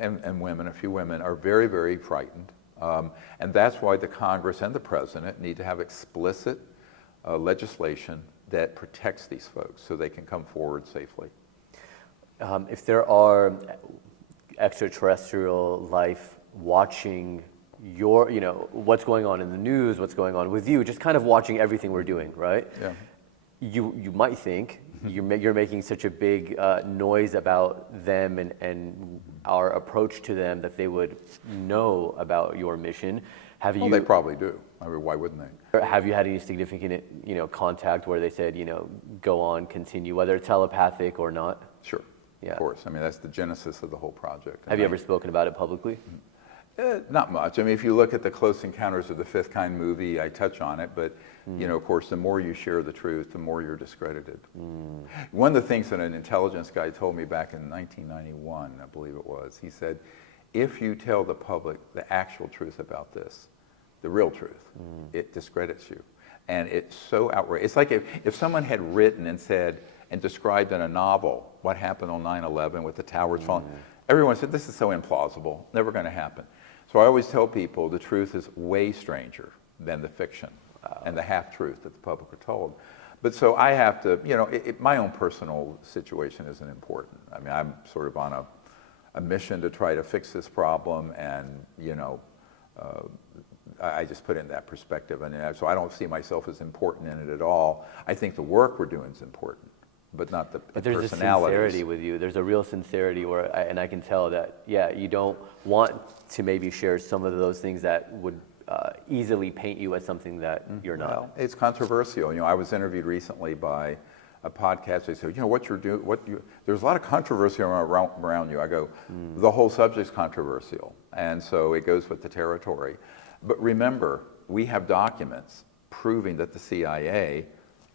and women, a few women, are very, very frightened. And that's why the Congress and the President need to have explicit legislation that protects these folks so they can come forward safely. If there are extraterrestrial life watching your, what's going on in the news, what's going on with you, just kind of watching everything we're doing, right? Yeah. You might think you're making such a big noise about them and our approach to them that they would know about your mission. Well, they probably do. I mean, why wouldn't they? Have you had any significant, contact where they said, go on, continue, whether telepathic or not? Sure. Yeah. Of course. I mean, that's the genesis of the whole project. Have you ever spoken about it publicly? Not much. I mean, if you look at the Close Encounters of the Fifth Kind movie, I touch on it, but of course, the more you share the truth, the more you're discredited. One of the things that an intelligence guy told me back in 1991, I believe it was, he said, if you tell the public the actual truth about this, the real truth, it discredits you. And it's so outrageous. It's like if someone had written and said, and described in a novel what happened on 9/11 with the towers falling, everyone said, this is so implausible, never going to happen. So I always tell people the truth is way stranger than the fiction and the half-truth that the public are told. But so I have to, my own personal situation isn't important. I mean, I'm sort of on a mission to try to fix this problem, and, I just put it in that perspective. And so I don't see myself as important in it at all. I think the work we're doing is important, but not the But there's a sincerity with you. There's a real sincerity and I can tell that, you don't want to maybe share some of those things that would easily paint you as something that you're not. Well, it's controversial. I was interviewed recently by a podcast. They said, what you're doing, there's a lot of controversy around you. I go, the whole subject's controversial. And so it goes with the territory. But remember, we have documents proving that the CIA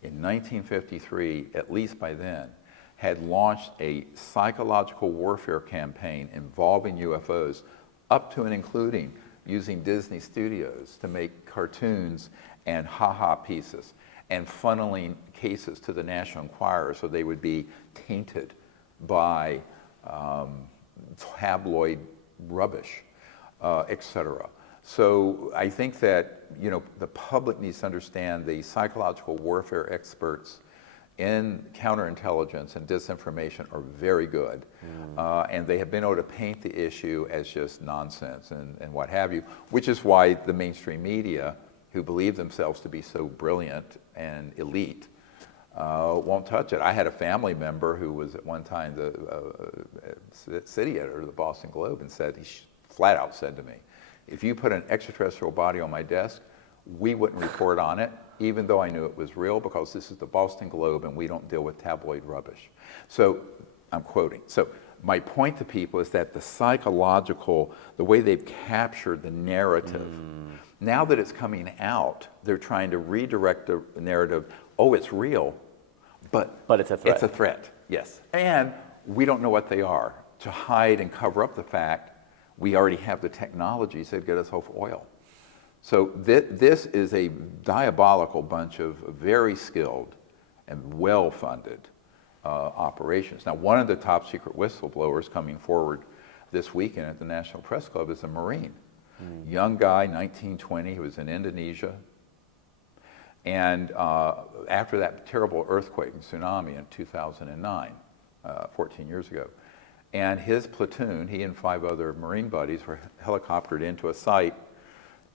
in 1953, at least by then, had launched a psychological warfare campaign involving UFOs, up to and including using Disney Studios to make cartoons and ha-ha pieces, and funneling cases to the National Enquirer so they would be tainted by tabloid rubbish, etc. So I think that the public needs to understand the psychological warfare experts in counterintelligence and disinformation are very good, and they have been able to paint the issue as just nonsense and what have you, which is why the mainstream media, who believe themselves to be so brilliant and elite, won't touch it. I had a family member who was at one time the city editor of the Boston Globe, and he flat out said to me, if you put an extraterrestrial body on my desk, we wouldn't report on it, even though I knew it was real, because this is the Boston Globe and we don't deal with tabloid rubbish. So I'm quoting. So my point to people is that the psychological, the way they've captured the narrative, now that it's coming out, they're trying to redirect the narrative. Oh, it's real, but it's a threat. It's a threat, yes. And we don't know what they are. To hide and cover up the fact, we already have the technologies that get us off oil. So this is a diabolical bunch of very skilled and well-funded operations. Now, one of the top secret whistleblowers coming forward this weekend at the National Press Club is a Marine. Young guy, 19, 20, he was in Indonesia. And after that terrible earthquake and tsunami in 2009, 14 years ago, and his platoon, he and 5 other Marine buddies, were helicoptered into a site,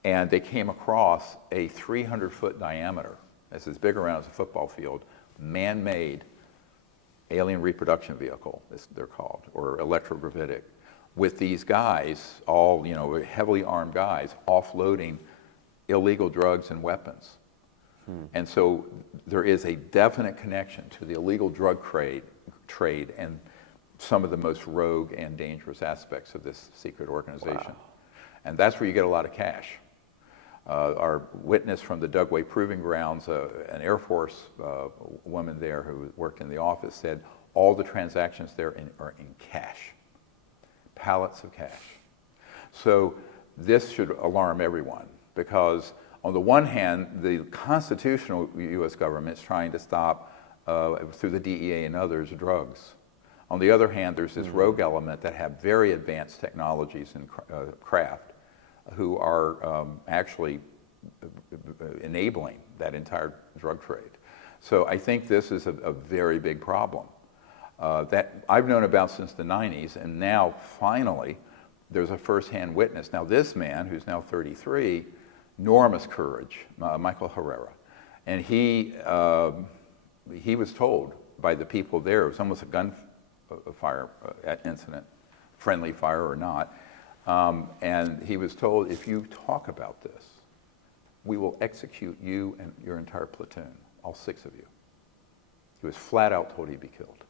and they came across a 300-foot diameter, that's as big around as a football field, man-made alien reproduction vehicle, they're called, or electrogravitic, with these guys, all heavily armed guys, offloading illegal drugs and weapons. And so there is a definite connection to the illegal drug trade and some of the most rogue and dangerous aspects of this secret organization. Wow. And that's where you get a lot of cash. Our witness from the Dugway Proving Grounds, an Air Force woman there who worked in the office, said all the transactions there are in cash, pallets of cash. So this should alarm everyone, because on the one hand, the constitutional U.S. government is trying to stop, through the DEA and others, drugs. On the other hand, there's this rogue element that have very advanced technologies and craft who are actually enabling that entire drug trade. So I think this is a very big problem that I've known about since the 90s, and now finally there's a first-hand witness. Now this man, who's now 33, enormous courage, Michael Herrera, and he was told by the people there, it was almost a gunfire incident, friendly fire or not, and he was told, if you talk about this, we will execute you and your entire platoon, all 6 of you. He was flat out told he'd be killed.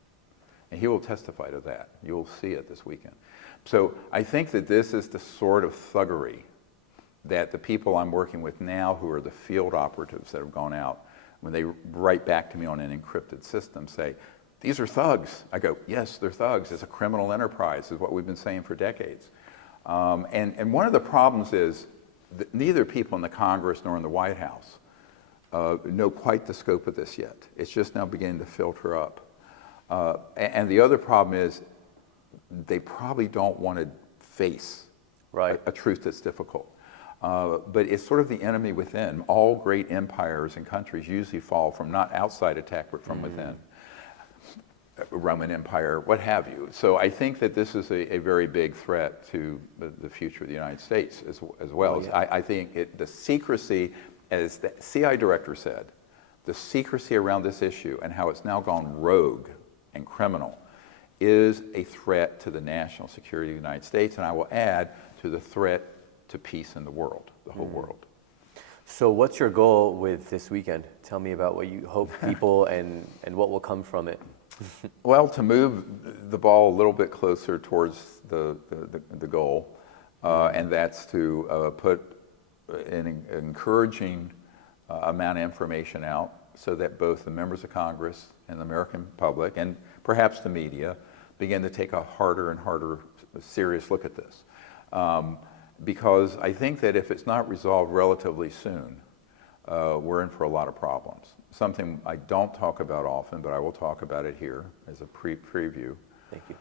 And he will testify to that. You'll see it this weekend. So I think that this is the sort of thuggery that the people I'm working with now, who are the field operatives that have gone out, when they write back to me on an encrypted system, say, these are thugs. I go, yes, they're thugs. It's a criminal enterprise, is what we've been saying for decades. And one of the problems is that neither people in the Congress nor in the White House know quite the scope of this yet. It's just now beginning to filter up. And the other problem is they probably don't want to face a truth that's difficult. But it's sort of the enemy within. All great empires and countries usually fall from not outside attack, but from within. Roman Empire, what have you. So I think that this is a very big threat to the future of the United States as well. I think the secrecy, as the CIA director said, the secrecy around this issue and how it's now gone rogue and criminal is a threat to the national security of the United States, and I will add to the threat to peace in the world, the whole world. So what's your goal with this weekend? Tell me about what you hope people and what will come from it. Well, to move the ball a little bit closer towards the goal, and that's to put an encouraging amount of information out so that both the members of Congress and the American public, and perhaps the media, begin to take a harder and harder serious look at this. Because I think that if it's not resolved relatively soon, we're in for a lot of problems. Something I don't talk about often, but I will talk about it here as a preview. Thank you.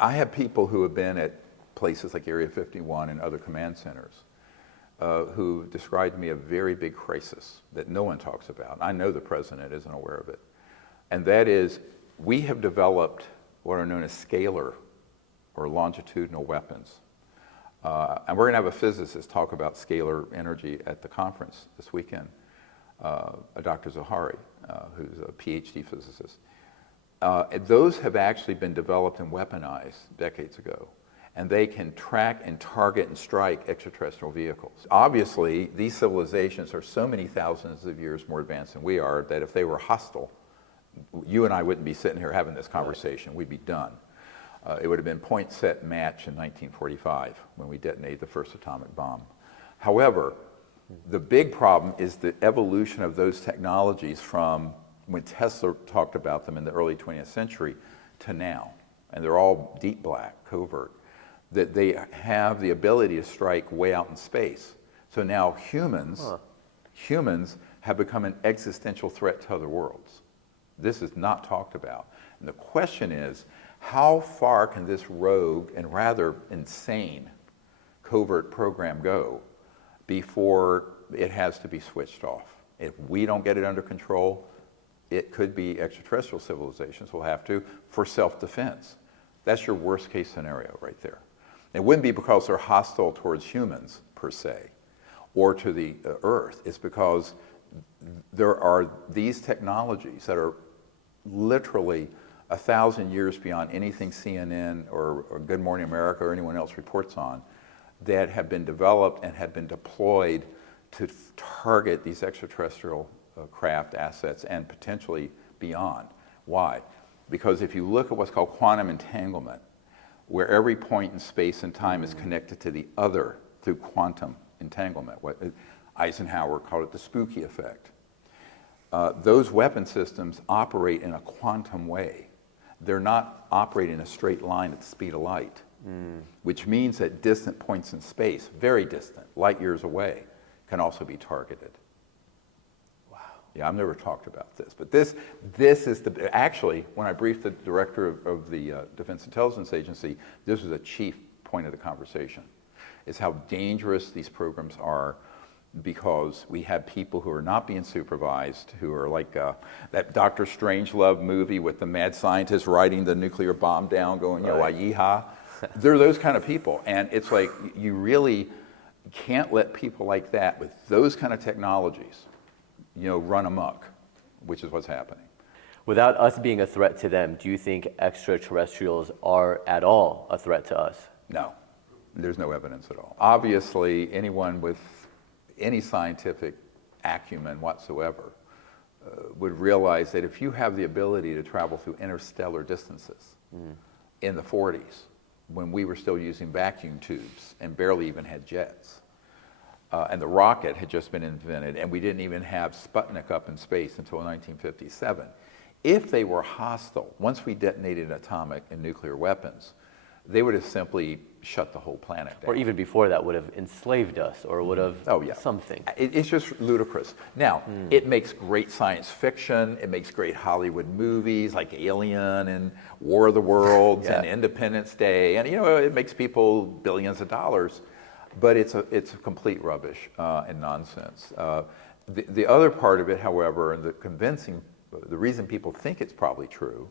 I have people who have been at places like Area 51 and other command centers who described to me a very big crisis that no one talks about. I know the president isn't aware of it. And that is, we have developed what are known as scalar or longitudinal weapons. And we're going to have a physicist talk about scalar energy at the conference this weekend, Dr. Zohari, who's a PhD physicist. Those have actually been developed and weaponized decades ago. And they can track and target and strike extraterrestrial vehicles. Obviously, these civilizations are so many thousands of years more advanced than we are that if they were hostile, you and I wouldn't be sitting here having this conversation. We'd be done. It would have been point, set, match in 1945 when we detonated the first atomic bomb. However, the big problem is the evolution of those technologies from when Tesla talked about them in the early 20th century to now. And they're all deep black, covert, that they have the ability to strike way out in space. So now humans have become an existential threat to other worlds. This is not talked about. And the question is, how far can this rogue and rather insane covert program go before it has to be switched off? If we don't get it under control, it could be extraterrestrial civilizations will have to for self-defense. That's your worst case scenario right there. It wouldn't be because they're hostile towards humans per se or to the Earth. It's because there are these technologies that are literally 1,000 years beyond anything CNN or Good Morning America or anyone else reports on, that have been developed and have been deployed to target these extraterrestrial craft assets and potentially beyond. Why? Because if you look at what's called quantum entanglement, where every point in space and time is connected to the other through quantum entanglement, Eisenhower called it the spooky effect. Those weapon systems operate in a quantum way. They're not operating in a straight line at the speed of light, which means that distant points in space, very distant, light years away, can also be targeted. Wow. Yeah, I've never talked about this, but this is actually, when I briefed the director of the Defense Intelligence Agency, this was a chief point of the conversation, is how dangerous these programs are, because we have people who are not being supervised, who are like that Dr. Strangelove movie with the mad scientist riding the nuclear bomb down going, you know, yeehaw. They're those kind of people. And it's like, you really can't let people like that with those kind of technologies, you know, run amok, which is what's happening. Without us being a threat to them, do you think extraterrestrials are at all a threat to us? No, there's no evidence at all. Obviously, anyone with any scientific acumen whatsoever would realize that if you have the ability to travel through interstellar distances in the 40s, when we were still using vacuum tubes and barely even had jets, and the rocket had just been invented, and we didn't even have Sputnik up in space until 1957. If they were hostile, once we detonated atomic and nuclear weapons, they would have simply shut the whole planet down. Or even before that, would have enslaved us, or would have something. It's just ludicrous. Now, it makes great science fiction, it makes great Hollywood movies like Alien and War of the Worlds and Independence Day, and you know, it makes people billions of dollars, but it's a complete rubbish and nonsense. The other part of it, however, and the reason people think it's probably true,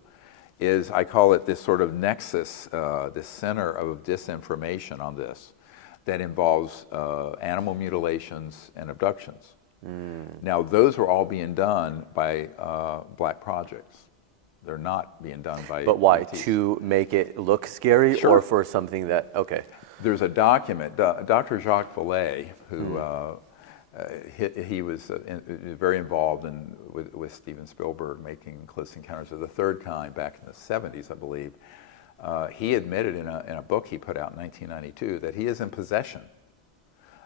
is I call it this sort of nexus, this center of disinformation on this, that involves animal mutilations and abductions. Now, those are all being done by black projects. They're not being done by But why? ETs. To make it look scary, Sure. or for something that, okay. There's a document, Dr. Jacques Vallée, who he was very involved with Steven Spielberg making Close Encounters of the Third Kind back in the 70s, I believe. He admitted in a book he put out in 1992 that he is in possession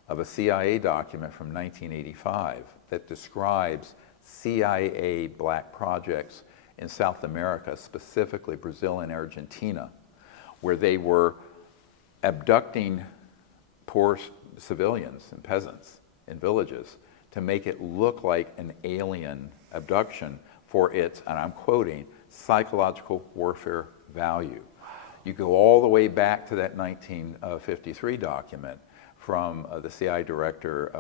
of a CIA document from 1985 that describes CIA black projects in South America, specifically Brazil and Argentina, where they were abducting poor civilians and peasants in villages to make it look like an alien abduction for its, and I'm quoting, psychological warfare value. You go all the way back to that 1953 document from the CIA director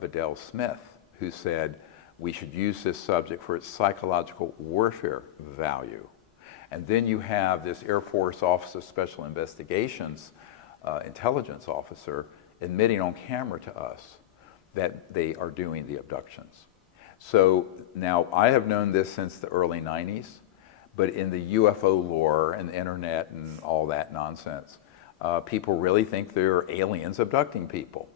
Bedell Smith, who said we should use this subject for its psychological warfare value. And then you have this Air Force Office of Special Investigations intelligence officer admitting on camera to us that they are doing the abductions. So now I have known this since the early 90s, but in the UFO lore and the internet and all that nonsense, people really think they're aliens abducting people.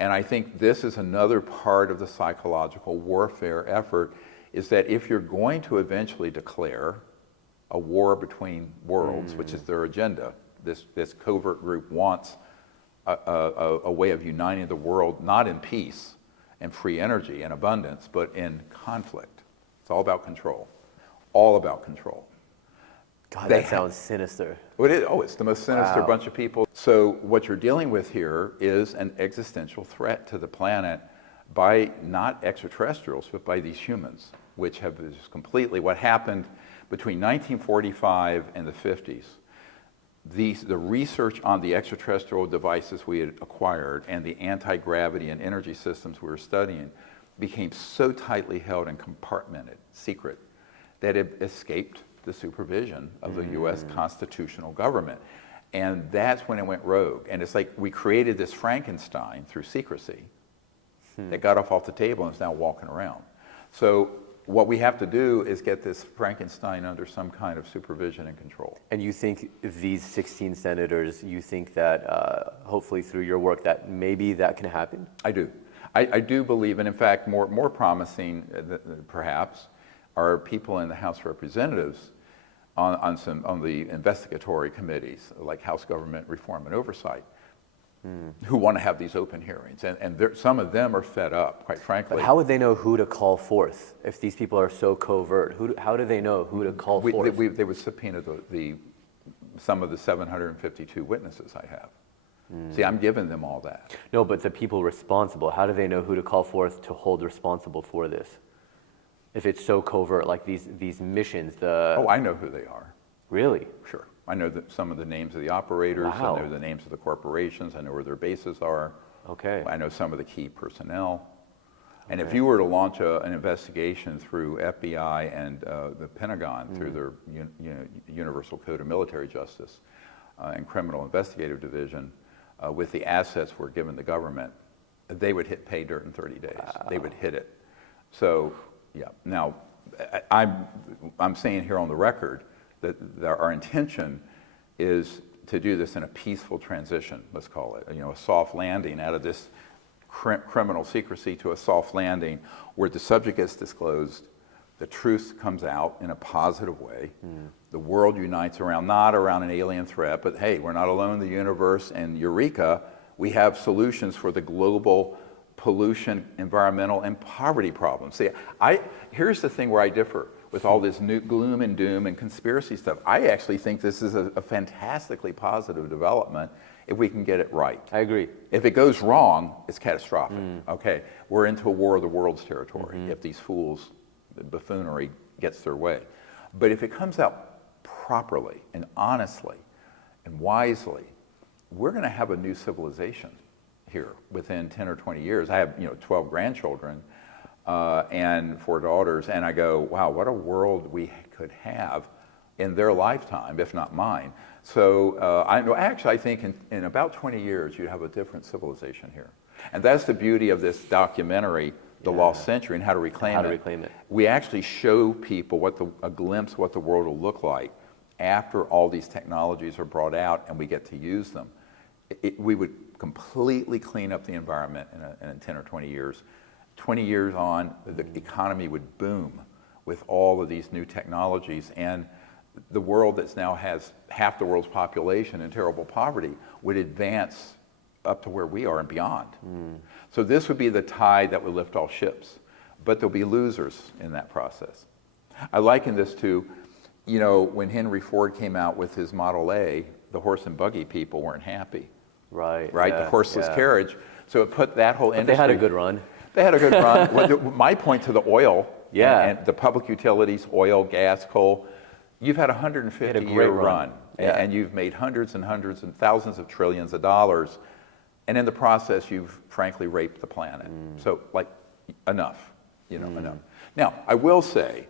And I think this is another part of the psychological warfare effort, is that if you're going to eventually declare a war between worlds, which is their agenda, this covert group wants a way of uniting the world, not in peace and free energy and abundance, but in conflict. It's all about control. All about control. God, that sounds sinister. It's the most sinister bunch of people. So what you're dealing with here is an existential threat to the planet by not extraterrestrials, but by these humans, which have just completely, what happened between 1945 and the 50s. The research on the extraterrestrial devices we had acquired and the anti-gravity and energy systems we were studying became so tightly held and compartmented, secret, that it escaped the supervision of the U.S. constitutional government. And that's when it went rogue. And it's like we created this Frankenstein through secrecy that got off the table and is now walking around. So what we have to do is get this Frankenstein under some kind of supervision and control. And you think these 16 senators, you think that hopefully through your work that maybe that can happen? I do. I do believe, and in fact, more promising perhaps, are people in the House of Representatives on the investigatory committees, like House Government Reform and Oversight, who want to have these open hearings. And some of them are fed up, quite frankly. But how would they know who to call forth if these people are so covert? How do they know who to call forth? They would subpoena some of the 752 witnesses I have. See, I'm giving them all that. No, but the people responsible, how do they know who to call forth to hold responsible for this? If it's so covert, like these missions, Oh, I know who they are. Really? Sure. I know some of the names of the operators. Wow. I know the names of the corporations. I know where their bases are. Okay. I know some of the key personnel. And if you were to launch an investigation through FBI and the Pentagon, through their Universal Code of Military Justice and Criminal Investigative Division, with the assets we're giving the government, they would hit pay dirt in 30 days. Wow. They would hit it. So, yeah. Now, I'm saying here on the record that our intention is to do this in a peaceful transition, let's call it, a soft landing out of this criminal secrecy to a soft landing where the subject gets disclosed, the truth comes out in a positive way, the world unites not around an alien threat, but hey, we're not alone in the universe, and eureka, we have solutions for the global pollution, environmental, and poverty problems. See, here's the thing where I differ with all this new gloom and doom and conspiracy stuff. I actually think this is a fantastically positive development if we can get it right. I agree. If it goes wrong, it's catastrophic. Okay, we're into a war of the worlds territory if these fools, the buffoonery gets their way. But if it comes out properly and honestly and wisely, we're going to have a new civilization here within 10 or 20 years. I have 12 grandchildren and 4 daughters, and I go, wow, what a world we could have in their lifetime, if not mine. So I think in about 20 years you have a different civilization here. And that's the beauty of this documentary, The Lost Century, and how to reclaim it. We actually show people a glimpse of what the world will look like after all these technologies are brought out and we get to use them. We would completely clean up the environment in 10 or 20 years. 20 years on, the economy would boom with all of these new technologies, and the world that now has half the world's population in terrible poverty would advance up to where we are and beyond. So this would be the tide that would lift all ships, but there'll be losers in that process. I liken this to, when Henry Ford came out with his Model A, the horse and buggy people weren't happy. Right. The horseless carriage. So it put that whole industry. They had a good run. They had a good run. My point to the oil and the public utilities, oil, gas, coal, you've had a 150-year run. And you've made hundreds and hundreds and thousands of trillions of dollars. And in the process, you've frankly raped the planet. So, enough, enough. Now, I will say,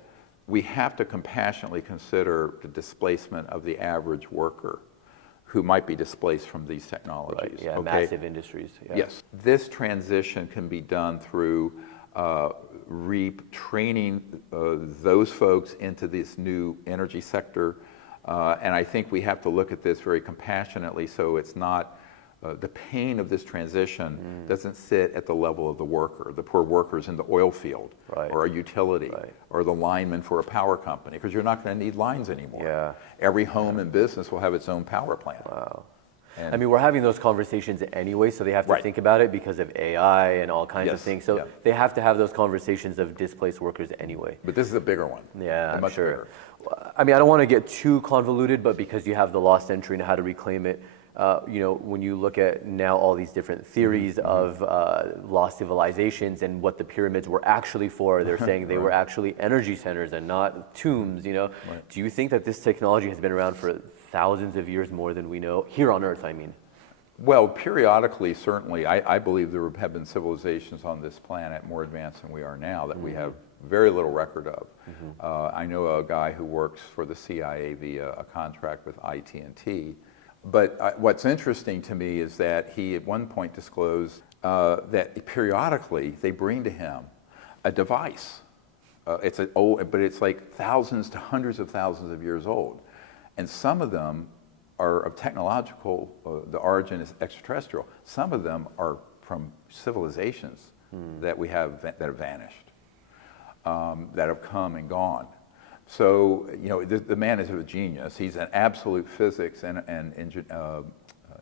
we have to compassionately consider the displacement of the average worker who might be displaced from these technologies. Right, massive industries. Yes. This transition can be done through retraining those folks into this new energy sector. And I think we have to look at this very compassionately so it's not, the pain of this transition doesn't sit at the level of the worker, the poor workers in the oil field or a utility or the lineman for a power company, because you're not going to need lines anymore. Every home and business will have its own power plant. Wow. And we're having those conversations anyway, so they have to think about it because of AI and all kinds of things. So they have to have those conversations of displaced workers anyway. But this is a bigger one. Yeah, much bigger. I don't want to get too convoluted, but because you have the lost entry and how to reclaim it, when you look at now all these different theories of lost civilizations and what the pyramids were actually for, they're saying they were actually energy centers and not tombs, Do you think that this technology has been around for thousands of years more than we know, here on Earth, I mean? Well, periodically, certainly, I believe there have been civilizations on this planet more advanced than we are now that we have very little record of. I know a guy who works for the CIA via a contract with IT&T. But what's interesting to me is that he at one point disclosed that periodically they bring to him a device, It's an old, but it's like thousands to hundreds of thousands of years old. And some of them are of technological, the origin is extraterrestrial. Some of them are from civilizations that we have, that have vanished, that have come and gone. So, you know, the man is a genius. He's an absolute physics and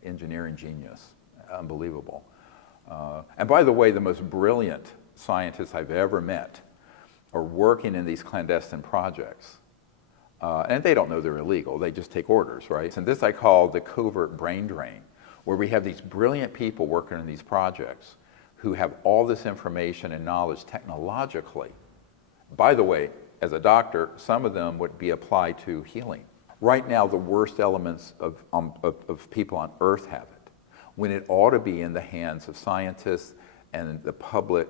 engineering genius. Unbelievable. And by the way, the most brilliant scientists I've ever met are working in these clandestine projects. And they don't know they're illegal. They just take orders, right? And this I call the covert brain drain, where we have these brilliant people working on these projects who have all this information and knowledge technologically. By the way, as a doctor, some of them would be applied to healing. Right now, the worst elements of people on Earth have it, when it ought to be in the hands of scientists and the public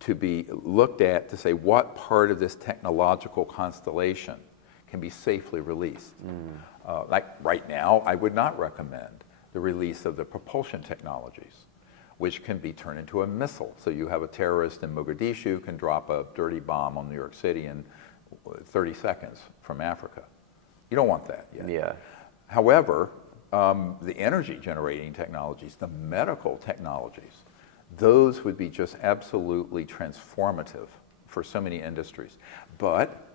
to be looked at to say what part of this technological constellation can be safely released. Like right now, I would not recommend the release of the propulsion technologies, which can be turned into a missile. So you have a terrorist in Mogadishu can drop a dirty bomb on New York City in 30 seconds from Africa. You don't want that yet. Yeah. However, the energy generating technologies, the medical technologies, those would be just absolutely transformative for so many industries. But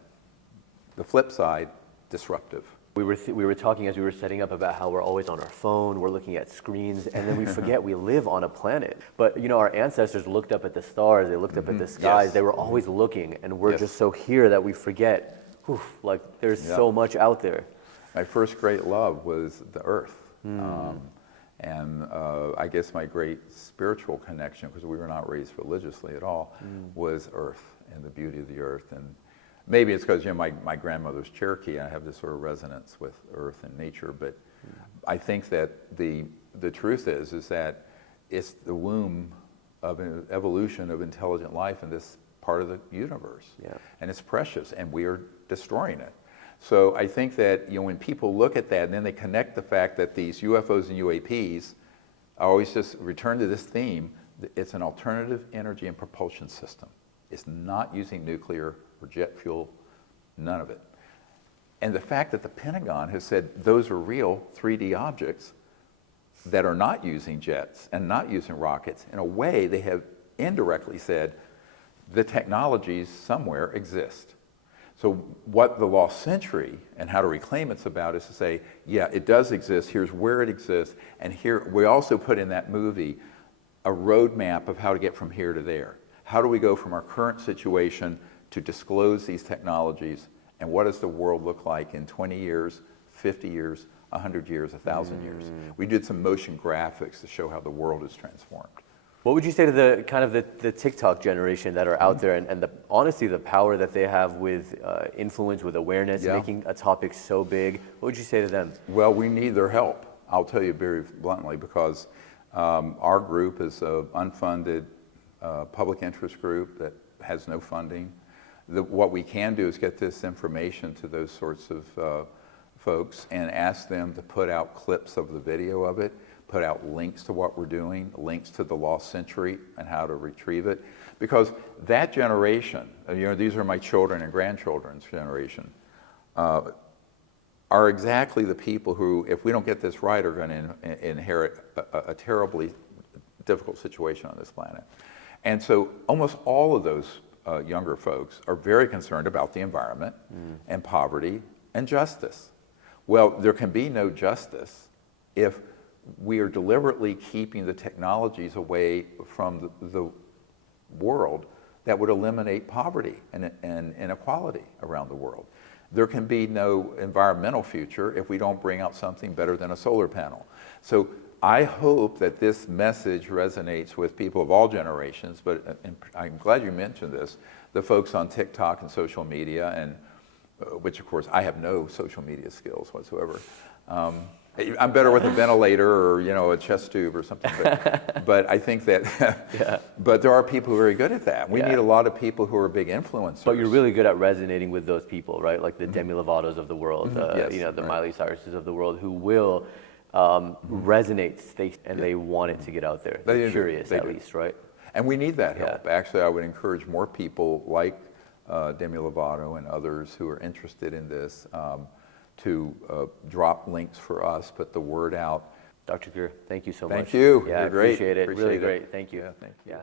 the flip side, disruptive. We were talking as we were setting up about how we're always on our phone, we're looking at screens, and then we forget we live on a planet. But you know, our ancestors looked up at the stars, they looked up at the skies, Yes. they were always looking, and we're just so here that we forget, like there's so much out there. My first great love was the earth. I guess my great spiritual connection, because we were not raised religiously at all, was earth and the beauty of the earth. And maybe it's because, you know, my grandmother's Cherokee, I have this sort of resonance with earth and nature, but I think that the truth is that it's the womb of an evolution of intelligent life in this part of the universe. Yeah. And it's precious, and we are destroying it. So I think that, you know, when people look at that and then they connect the fact that these UFOs and UAPs, I always just return to this theme, it's an alternative energy and propulsion system. It's not using nuclear or jet fuel, none of it. And the fact that the Pentagon has said those are real 3D objects that are not using jets and not using rockets, in a way they have indirectly said the technologies somewhere exist. So what the lost century and how to reclaim it's about is to say, yeah, it does exist, here's where it exists, and here we also put in that movie a roadmap of how to get from here to there. How do we go from our current situation to disclose these technologies, and what does the world look like in 20 years, 50 years, 100 years, 1,000 years? We did some motion graphics to show how the world is transformed. What would you say to the kind of the TikTok generation that are out there, and honestly the power that they have with influence, with awareness, making a topic so big? What would you say to them? Well, we need their help. I'll tell you very bluntly, because our group is an unfunded public interest group that has no funding. What we can do is get this information to those sorts of folks and ask them to put out clips of the video of it, put out links to what we're doing, links to the lost century and how to retrieve it. Because that generation, you know, these are my children and grandchildren's generation, are exactly the people who, if we don't get this right, are going to inherit a terribly difficult situation on this planet. And so almost all of those younger folks are very concerned about the environment and poverty and justice. Well, there can be no justice if we are deliberately keeping the technologies away from the world that would eliminate poverty and inequality around the world. There can be no environmental future if we don't bring out something better than a solar panel. So I hope that this message resonates with people of all generations, but and I'm glad you mentioned this, the folks on TikTok and social media, and which of course I have no social media skills whatsoever. I'm better with a ventilator or, you know, a chest tube or something, but I think that, but there are people who are very good at that. We need a lot of people who are big influencers. But you're really good at resonating with those people, right? Like the Demi Lovatos of the world, Yes, you know, the right. Miley Cyruses of the world, who will resonate, and they want it to get out there. They're curious, at least, right? And we need that help. Actually, I would encourage more people like Demi Lovato and others who are interested in this to drop links for us, put the word out. Dr. Greer, thank you so much. Thank you. Yeah, I You're great. appreciate it. Appreciate really it. great. Thank you. Yeah, thank you. Yeah.